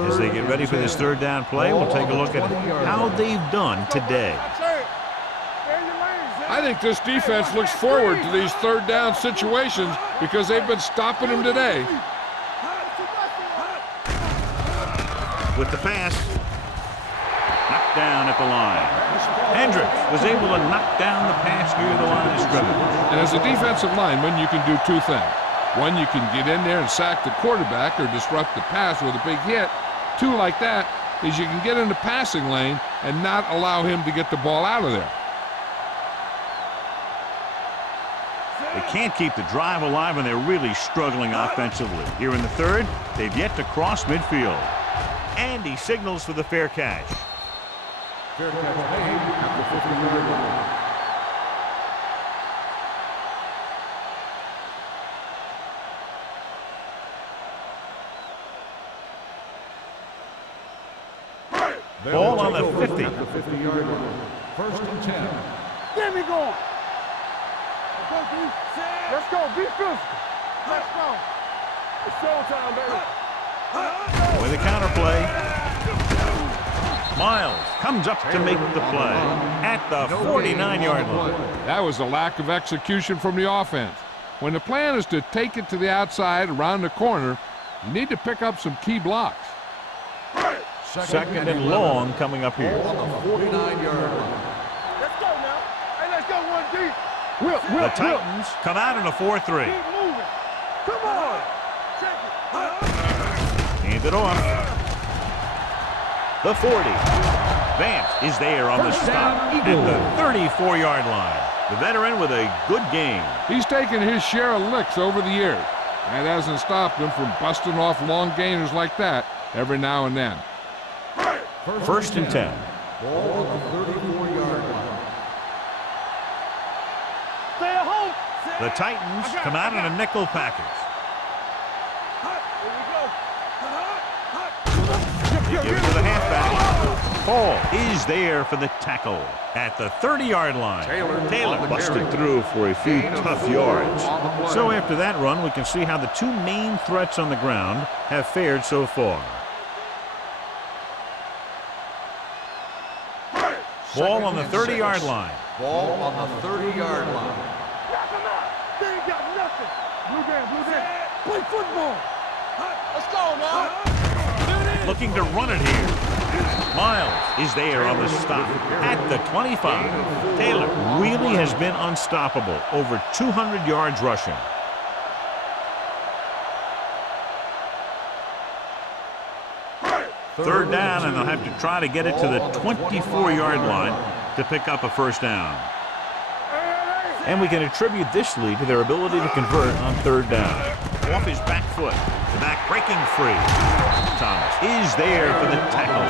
As they get ready for this 3rd down play, we'll take a look at how they've done today. I think this defense looks forward to these 3rd down situations because they've been stopping them today. With the pass, knocked down at the line. Hendricks was able to knock down the pass near the line of scrimmage. And as a defensive lineman, you can do 2 things. One, you can get in there and sack the quarterback or disrupt the pass with a big hit. 2, like that, is you can get in the passing lane and not allow him to get the ball out of there. They can't keep the drive alive, and they're really struggling offensively. Here in the 3rd, they've yet to cross midfield. And he signals for the fair catch. Fair catch made at the 50-yard line. Ball on the 50. At the 50-yard line. 1st and 10. Get me going. Let's go. Be physical. Let's go. It's showtime, baby. With a counterplay. Miles comes up to make the play at the 49-yard line. That was a lack of execution from the offense. When the plan is to take it to the outside around the corner, you need to pick up some key blocks. 2nd and long coming up here. On the 49-yard line. Let's go now. Hey, let's go 1 deep. The Titans come out in a 4-3. Keep moving. Come on. Check it. Hand it off. The 40. Vance is there on the stop at the 34-yard line. The veteran with a good game. He's taken his share of licks over the years. That hasn't stopped him from busting off long gainers like that every now and then. 1st and 10. Ball on the 34-yard line. Stay at home. The Titans come out in a nickel package. They give it to the halfback. Paul is there for the tackle at the 30-yard line. Taylor busted through for a few tough yards. So after that run, we can see how the two main threats on the ground have fared so far. Ball on the 30-yard line. Ball on the 30-yard line. They ain't got nothing. Blue down. Play football. Let's go now. Looking to run it here. Miles is there on the stop at the 25. Taylor really has been unstoppable. Over 200 yards rushing. Third down, and they'll have to try to get it to the 24-yard line to pick up a first down. And we can attribute this lead to their ability to convert on third down. Off his back foot. The back breaking free. Thomas is there for the tackle.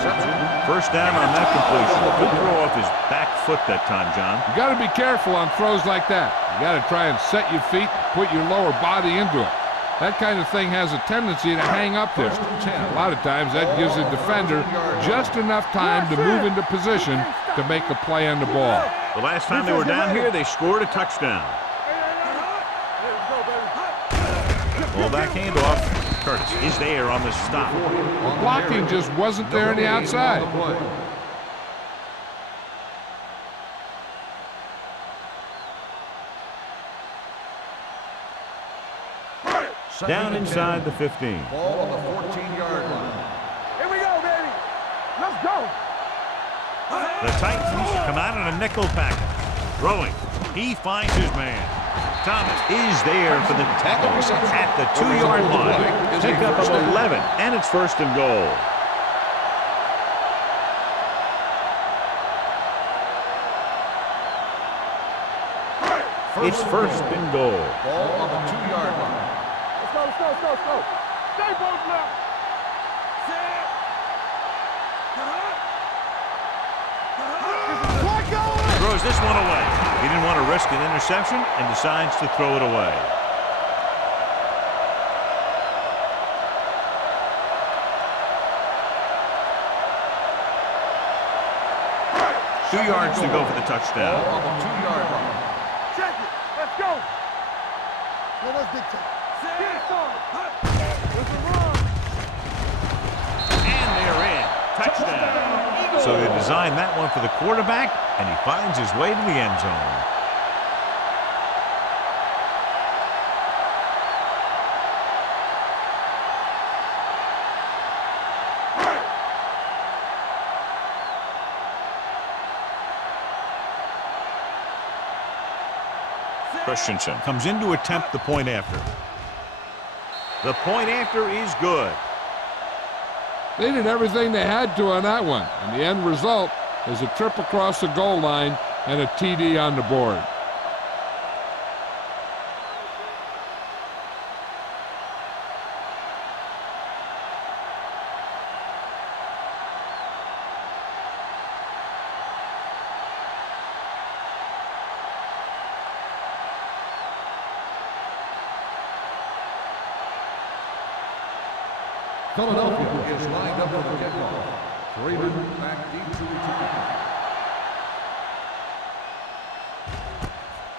First down on that completion. Good throw off his back foot that time, John. You got to be careful on throws like that. You got to try and set your feet, put your lower body into it. That kind of thing has a tendency to hang up there. A lot of times that gives the defender just enough time to move into position to make a play on the ball. The last time they were down here, they scored a touchdown. Ball back handoff. Curtis is there on the stop. The blocking just wasn't there on the outside. Down inside the 15. Ball on the 14-yard line. Here we go, baby. Let's go. The Titans come out in a nickel package. Throwing. He finds his man. Thomas is there for the tackle at the 2-yard line. Pickup of 11, and it's first and goal. It's first and goal. Ball on the 2-yard line. Let's go. Stay both left. Throws this one away. He didn't want to risk an interception and decides to throw it away. Two yards to go for the touchdown. Ball on the 2-yard line. Check it. Let's go. Well, let's dictate. Get it started. There's a run. And they're in. Touchdown. So they designed that one for the quarterback, and he finds his way to the end zone. Christensen comes in to attempt the point after. The point after is good. They did everything they had to on that one, and the end result is a trip across the goal line and a TD on the board. Philadelphia is lined up for the kickoff. Freeman back deep to return.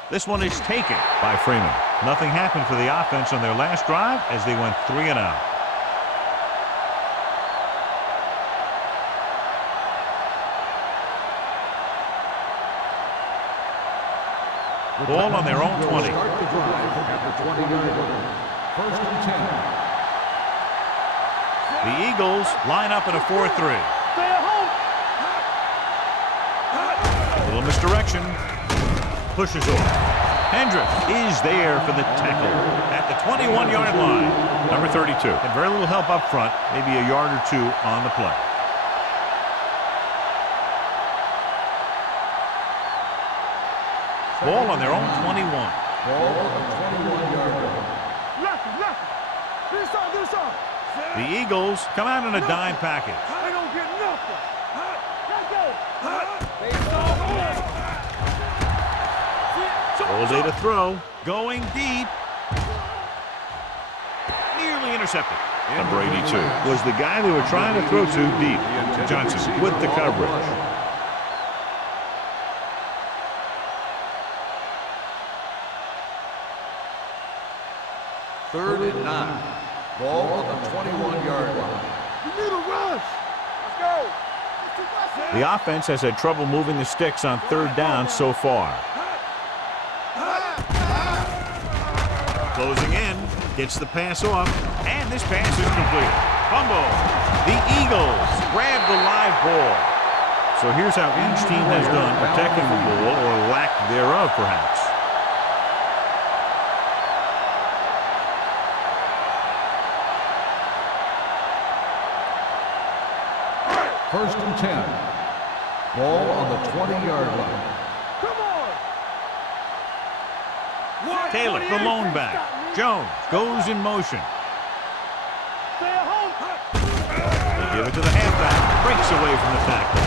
This one is taken by Freeman. Nothing happened for the offense on their last drive as they went 3 and out. Ball on their own 20. Start the drive at the 20-yard line. First and 10. The Eagles line up in a 4-3. A little misdirection. Pushes off. Hendricks is there for the tackle at the 21-yard line. Number 32. Had very little help up front, maybe a yard or two on the play. Ball on their own 21. Ball on the 21-yard line. Left. Do something. The Eagles come out in a dime package. They don't get nothing. Let's go. All day to throw. Going deep. Nearly intercepted. Number 82 was the guy they were trying to throw to deep. Johnson with the coverage. Third and 9. Ball on the 21-yard line. You need a rush. Let's go. The offense has had trouble moving the sticks on third down so far. Closing in, gets the pass off, and this pass is complete. Fumble. The Eagles grab the live ball. So here's how each team has done protecting the ball, or lack thereof, perhaps. First and 10. Ball on the 20-yard line. Come on. Taylor, the lone back. Jones goes in motion. Stay at home. They give it to the halfback. Breaks away from the tackle.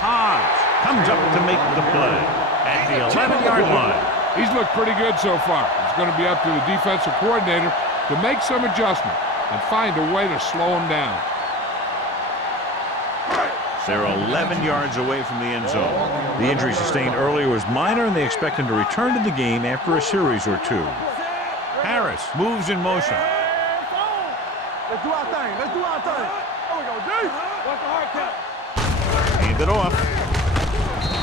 Hodge comes up to make the play at the 11-yard line. He's looked pretty good so far. It's going to be up to the defensive coordinator to make some adjustment and find a way to slow him down. They're 11 yards away from the end zone. The injury sustained earlier was minor, and they expect him to return to the game after a series or two. Harris moves in motion. Let's do our thing. Let's do our thing. There we go, D. What's the hard count? Hand it off.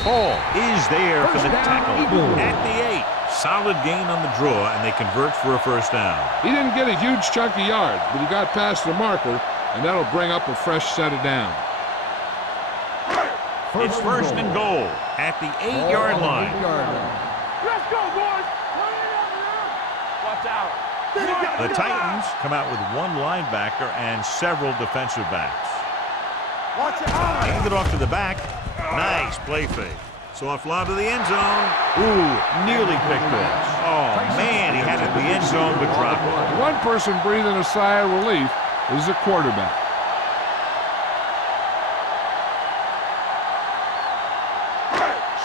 Hall is there for the tackle at the 8. Solid gain on the draw, and they convert for a first down. He didn't get a huge chunk of yards, but he got past the marker, and that'll bring up a fresh set of downs. It's first and goal at the 8-yard line. Let's go, boys. Watch out. The Titans come out with one linebacker and several defensive backs. Watch it out. Hand it off to the back. Nice play fake. Soft lob to the end zone. Ooh, nearly picked off. Oh, man, he had it in the end zone but dropped it. One person breathing a sigh of relief is the quarterback.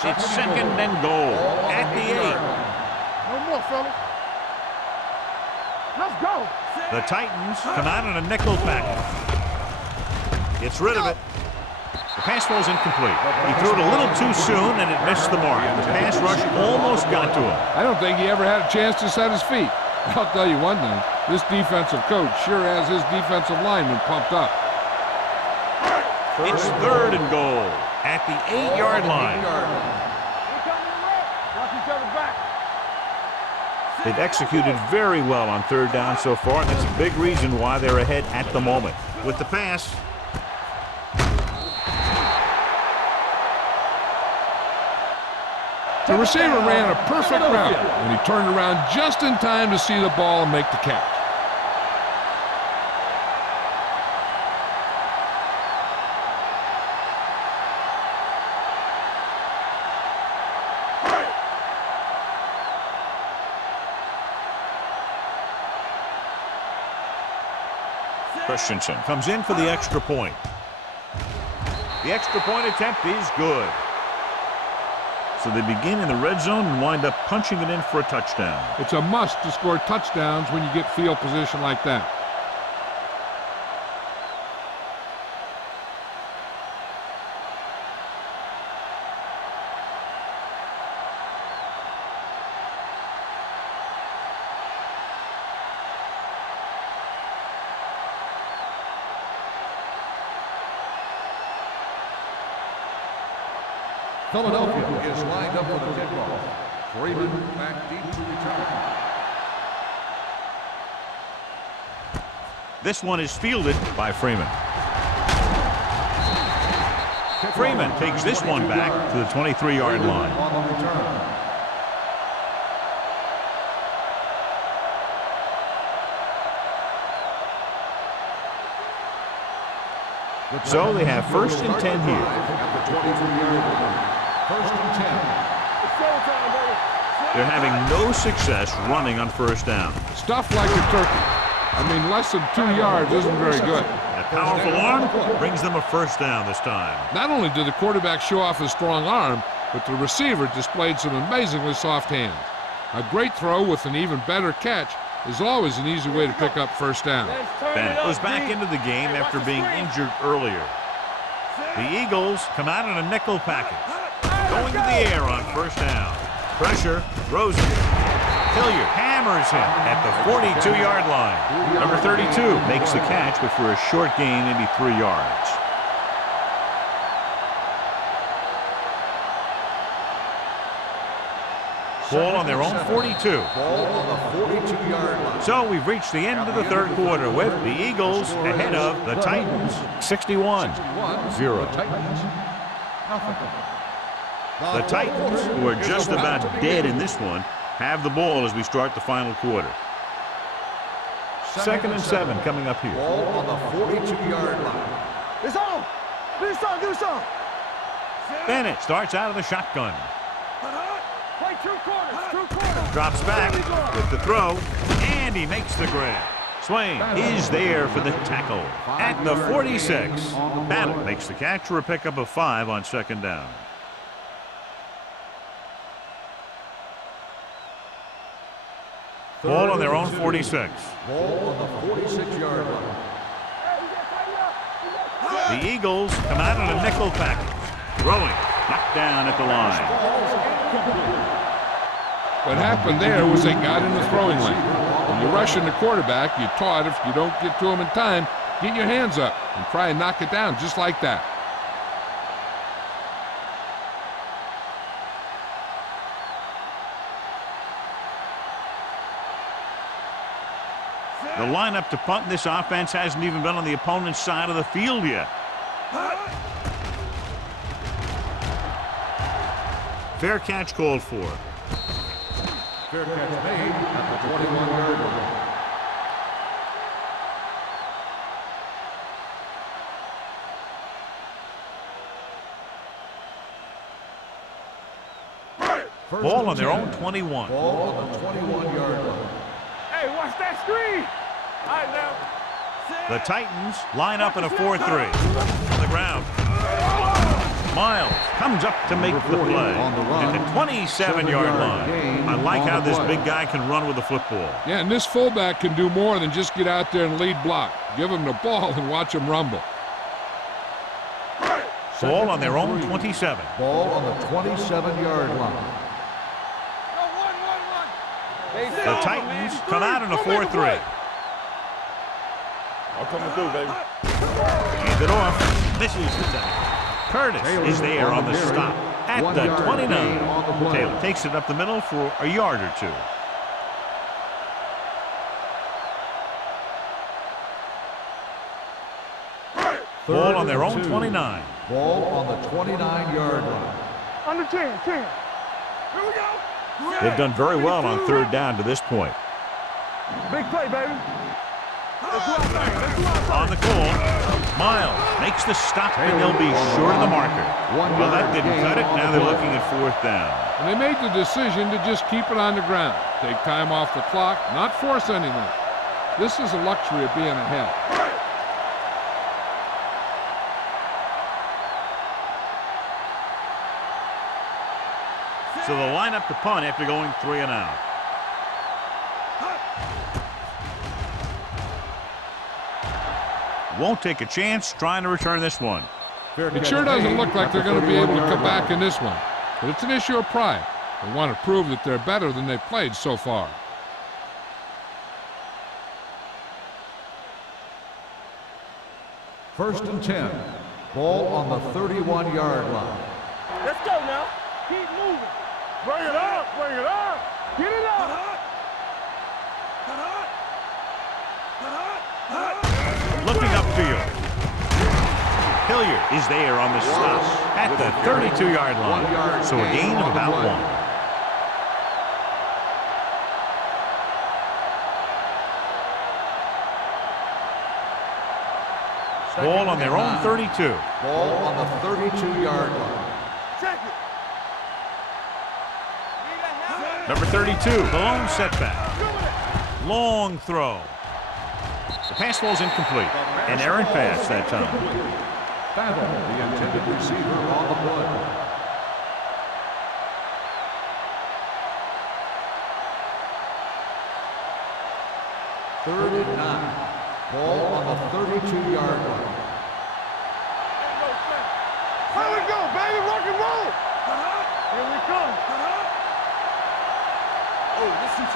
It's second and goal at the 8. No more, fellas. Let's go. The Titans come out on a nickel package. Gets rid of it. The pass falls incomplete. He threw it a little too soon, and it missed the mark. The pass rush almost got to him. I don't think he ever had a chance to set his feet. I'll tell you one thing, this defensive coach sure has his defensive lineman pumped up. It's third and goal at the 8-yard line. Watch each other's back. They've executed very well on third down so far, and that's a big reason why they're ahead at the moment. With the pass. The receiver ran a perfect route, and he turned around just in time to see the ball and make the catch. Christensen comes in for the extra point. The extra point attempt is good. So they begin in the red zone and wind up punching it in for a touchdown. It's a must to score touchdowns when you get field position like that. Philadelphia is lined up for the kickoff. Freeman back deep to return. This one is fielded by Freeman. Freeman takes this one back to the 23-yard line. On the return. So they have first and 10 here. At the 23-yard line. First and 10. It's showtime, baby. They're having no success running on first down. Stuff like a turkey. I mean, less than 2 yards isn't very good. A powerful arm brings them a first down this time. Not only did the quarterback show off his strong arm, but the receiver displayed some amazingly soft hands. A great throw with an even better catch is always an easy way to pick up first down. Bennett goes back into the game after being injured earlier. The Eagles come out in a nickel package. Going to the air on first down. Pressure, Rosen. Hilliard hammers him at the 42-yard line. Number 32 makes the catch, but for a short gain, maybe 3 yards. Ball on their own 42. Ball on the 42-yard line. So we've reached the end of the third quarter with the Eagles ahead of the Titans 61-0. The Titans, who are just about dead in this one, have the ball as we start the final quarter. 2nd and 7 coming up here. Ball on the 42-yard line. It's on. Do some. Bennett starts out of the shotgun. Play true corners. Drops back with the throw, and he makes the grab. Swain is there for the tackle at the 46. Bennett makes the catch for a pickup of 5 on 2nd down. Ball on their own 46. Ball on the 46-yard line. The Eagles come out in a nickel package. Throwing, knocked down at the line. What happened there was they got in the throwing lane. When you're rushing the quarterback, you're taught if you don't get to him in time, get your hands up and try and knock it down just like that. The lineup to punt. This offense hasn't even been on the opponent's side of the field yet. Fair catch called for. Fair catch made at the 21-yard line. Ball on their own 21. Ball on the 21-yard line. Hey, watch that screen. All right, now. The Titans line up in a 4-3. On the ground. Miles comes up to make the play at the 27-yard line. I like how this big guy can run with the football. Yeah, and this fullback can do more than just get out there and lead block. Give him the ball and watch him rumble. Ball on their own 27. Ball on the 27-yard line. The Titans come out in a 4-3. I'm coming through, baby. Hand it off. Misses the tackle. Curtis is there on the stop at the 29. Taylor takes it up the middle for a yard or 2. Ball on their own 29. Ball on the 29-yard line. Under 10. Here we go. They've done very well on 3rd down to this point. Big play, baby. Let's do our thing. On the call, Miles makes the stop, and they'll be short of the marker. Well, that didn't cut it. Now they're looking at 4th down. And they made the decision to just keep it on the ground. Take time off the clock, not force anything. This is a luxury of being ahead. So the lineup to punt after going 3 and out. Won't take a chance trying to return this one. It sure doesn't look like they're going to be able to come back in this one. But it's an issue of pride. They want to prove that they're better than they've played so far. First and 10. Ball on the 31-yard line. Let's go now. Keep moving. Bring it up. Get it up. Looking upfield. Hilliard is there on the stop at the 32-yard line. So a gain of about 1. Ball on their own 32. Ball on the 32-yard line. Check it. Number 32, the lone setback. Long throw. The pass ball's incomplete. An errant pass that time. Battle, the intended receiver on the play. 3rd and 9. Ball on the 32-yard line. Here we go, baby, rock and roll. Here we come. Oh, this is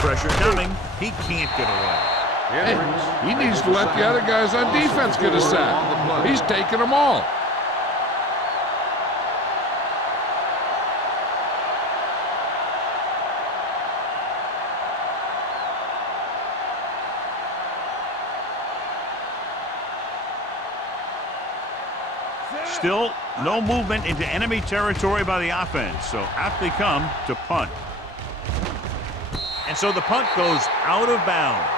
Pressure coming. He can't get away. Hey, he needs to let the other guys on defense get a sack. He's taking them all. Still no movement into enemy territory by the offense, so out they come to punt. And so the punt goes out of bounds.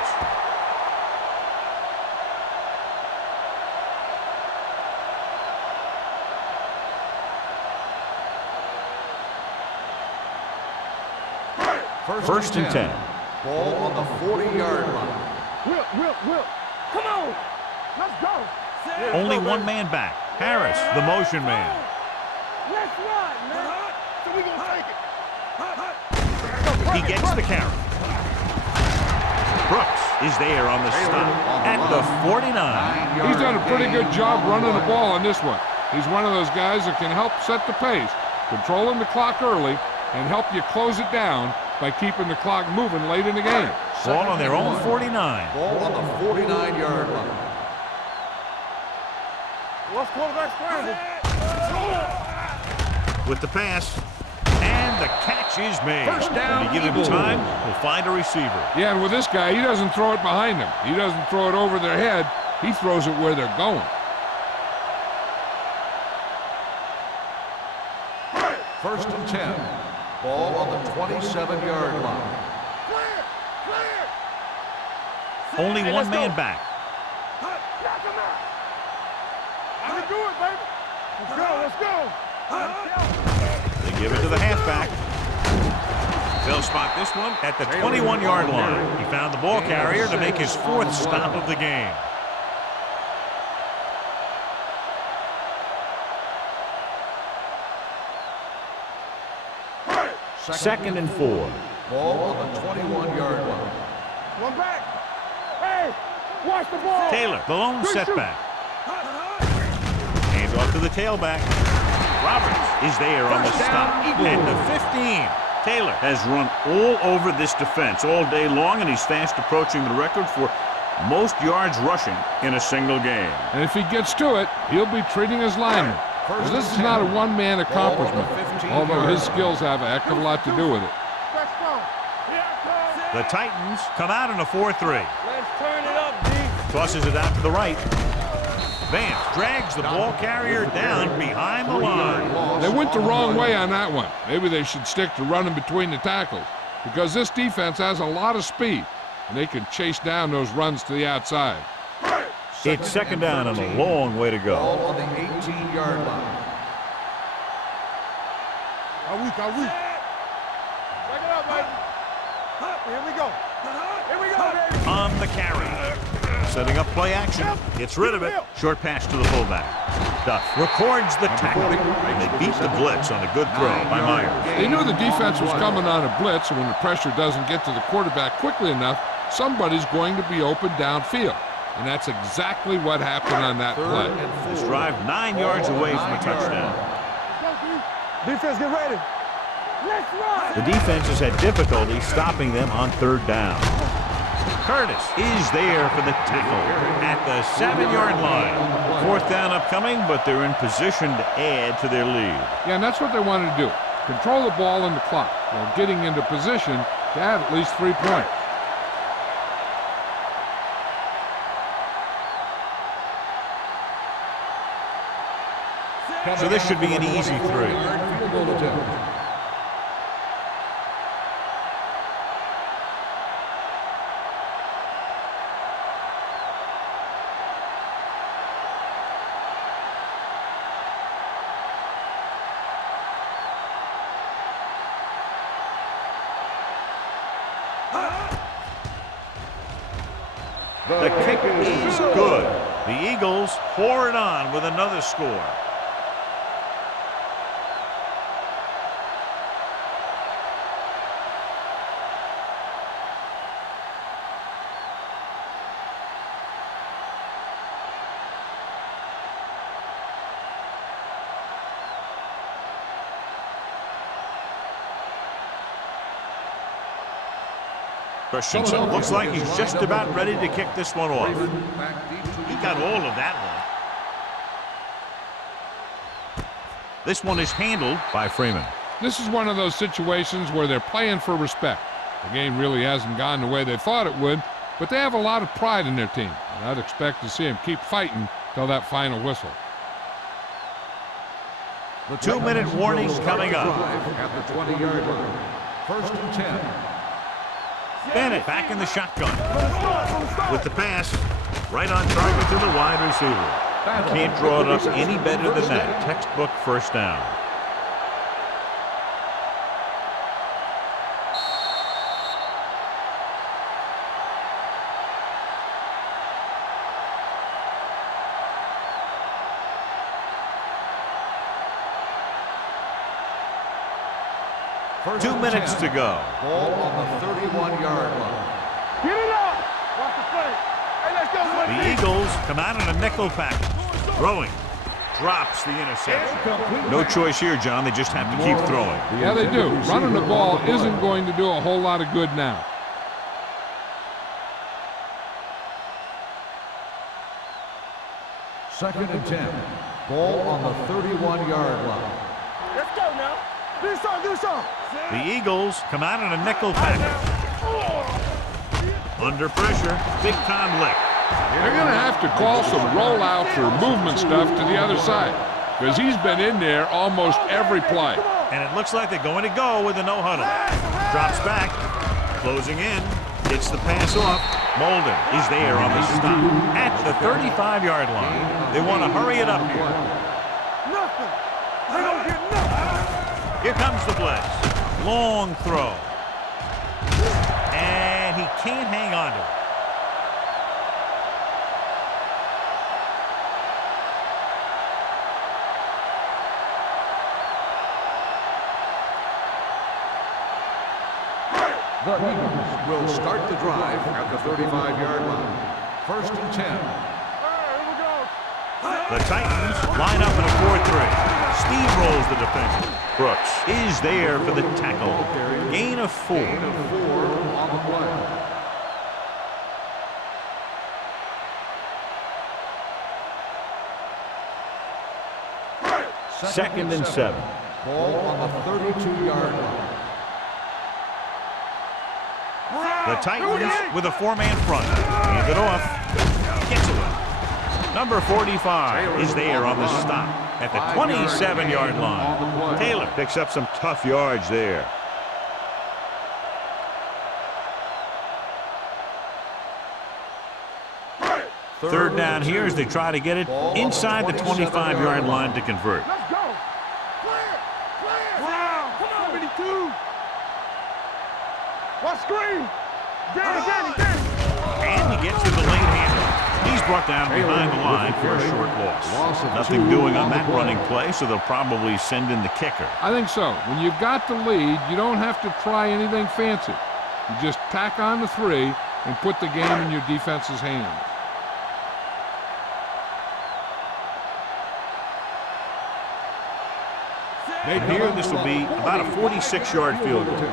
First and 10. Ball on the 40-yard line. Whip. Come on. Let's go. Only one man back. Harris, the motion man. Let's run, man. So we gonna take it. He gets the carry. Brooks is there on the stop at the 49. He's done a pretty good job running the ball on this one. He's one of those guys that can help set the pace, controlling the clock early, and help you close it down by keeping the clock moving late in the game. Ball on their own 49. Ball on the 49-yard line. What's quarterback scramble? With the pass, and the catch is made. First down, When you give him time, he'll find a receiver. Yeah, and with this guy, he doesn't throw it behind them. He doesn't throw it over their head. He throws it where they're going. First and 10. Ball on the 27-yard line. Clear. Only one man back. Knock him out. I can do it, baby. Let's go. They give it to the halfback. They'll spot this one at the 21-yard line. He found the ball carrier to make his 4th stop of the game. Second and 4. Ball on the 21-yard line. One back. Hey, watch the ball. Taylor, the lone setback. Hands off to the tailback. Roberts is there on the stop at the 15. Taylor has run all over this defense all day long, and he's fast approaching the record for most yards rushing in a single game. And if he gets to it, he'll be treating his linemen. Well, this is not a one-man accomplishment, although his skills have a heck of a lot to do with it. Let's go. Here it comes. The Titans come out in a 4-3. Let's turn it up, D. Tosses it out to the right. Vance drags the ball carrier down behind the line. They went the wrong way on that one. Maybe they should stick to running between the tackles, because this defense has a lot of speed, and they can chase down those runs to the outside. It's second down and a long way to go. Ball on the 18-yard line. Are we? Break it up, baby. Here we go. Here we go, baby. On the carry. Setting up play action. Gets rid of it. Short pass to the fullback. Duff records the tackle. And they beat the blitz on a good throw by Myers. They knew the defense was coming on a blitz, and when the pressure doesn't get to the quarterback quickly enough, somebody's going to be open downfield. And that's exactly what happened on that play. This drive 9 yards away from a touchdown. Defense, get ready. Let's run. The defense has had difficulty stopping them on 3rd down. Curtis is there for the tackle at the 7-yard line. 4th down upcoming, but they're in position to add to their lead. Yeah, and that's what they wanted to do. Control the ball and the clock while getting into position to add at least 3 points. So this should be an easy 3. Field goal attempt. The kick is good. The Eagles pour it on with another score. Christensen looks like he's just about ready to kick this one off. He Got all of that one. This one is handled by Freeman. This is one of those situations where they're playing for respect. The game really hasn't gone the way they thought it would, but they have a lot of pride in their team, and I'd expect to see them keep fighting till that final whistle. The 2-minute warning coming up. At the 20-yard line. 1st and 10. Bennett back in the shotgun. With the pass, right on target to the wide receiver. Can't draw it up any better than that. Textbook first down. First 2 minutes to go. Ball on the 31-yard line. Get it up. Watch the play. Hey, let's go. The Eagles come out in a nickel package. Throwing. Drops the interception. No choice here, John. They just have to keep throwing. Yeah, they do. Running the ball isn't going to do a whole lot of good now. Second and 10. Ball on the 31-yard line. Let's go now. Do something, do something. The Eagles come out in a nickel package. Under pressure, big-time lick. They're going to have to call some rollouts or movement stuff to the other side, because he's been in there almost every play. And it looks like they're going to go with a no-huddle. Drops back, closing in, gets the pass off. Molden is there on the stop at the 35-yard line. They want to hurry it up here. Nothing. I don't get nothing. Here comes the blitz. Long throw. And he can't hang on to it. The Eagles will start the drive at the 35-yard line. 1st and 10. Here we go. The Titans line up in a 4-3. Steamrolls the defense. Brooks is there for the tackle. Gain of 4. Gain of 4 on the play. Second and 7. Ball on the 32-yard line. The Titans with a 4-man front. Hand it off. Gets away. Number 45 is there on the stop at the 27-yard line. Taylor picks up some tough yards there. Third down here as they try to get it inside the 25-yard line to convert. Let's go. Clear. Wow. Come on. 72. What screen? Danny. And he gets to the late handle. He's brought down behind the line for a short loss. Nothing doing on that running play, so they'll probably send in the kicker. I think so. When you've got the lead, you don't have to try anything fancy. You just tack on the 3 and put the game in your defense's hands. And here, this will be about a 46-yard field goal.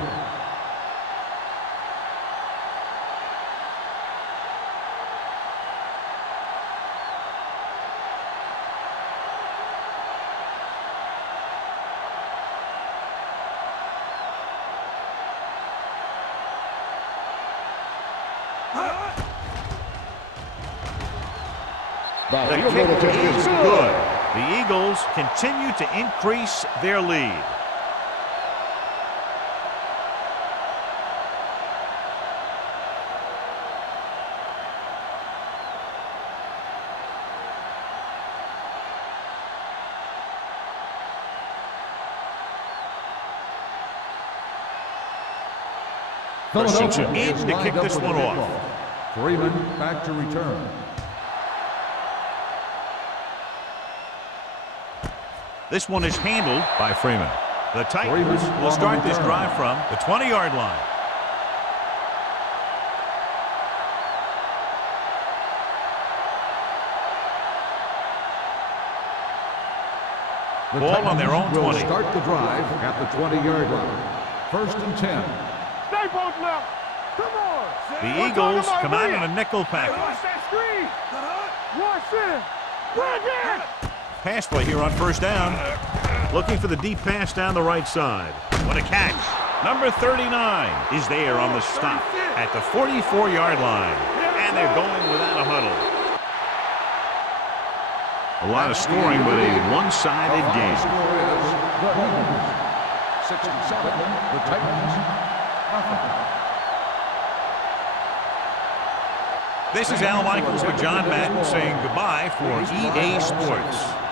The kick is good. The Eagles continue to increase their lead. Christensen in to kick this one off. Freeman back to return. This one is handled by Freeman. The Titans will start this drive from the 20-yard line. The Ball on their own 20. Will start the drive at the 20-yard line. 1st and 10. Stay posted up. Come on. The Eagles come out in a nickel package. Watch that screen. Watch this. Right there. Pass play here on first down. Looking for the deep pass down the right side. What a catch. Number 39 is there on the stop at the 44-yard line. And they're going without a huddle. A lot of scoring, but a one-sided game. The score is the Eagles 67, the Titans nothing. This is Al Michaels with John Madden saying goodbye for EA Sports.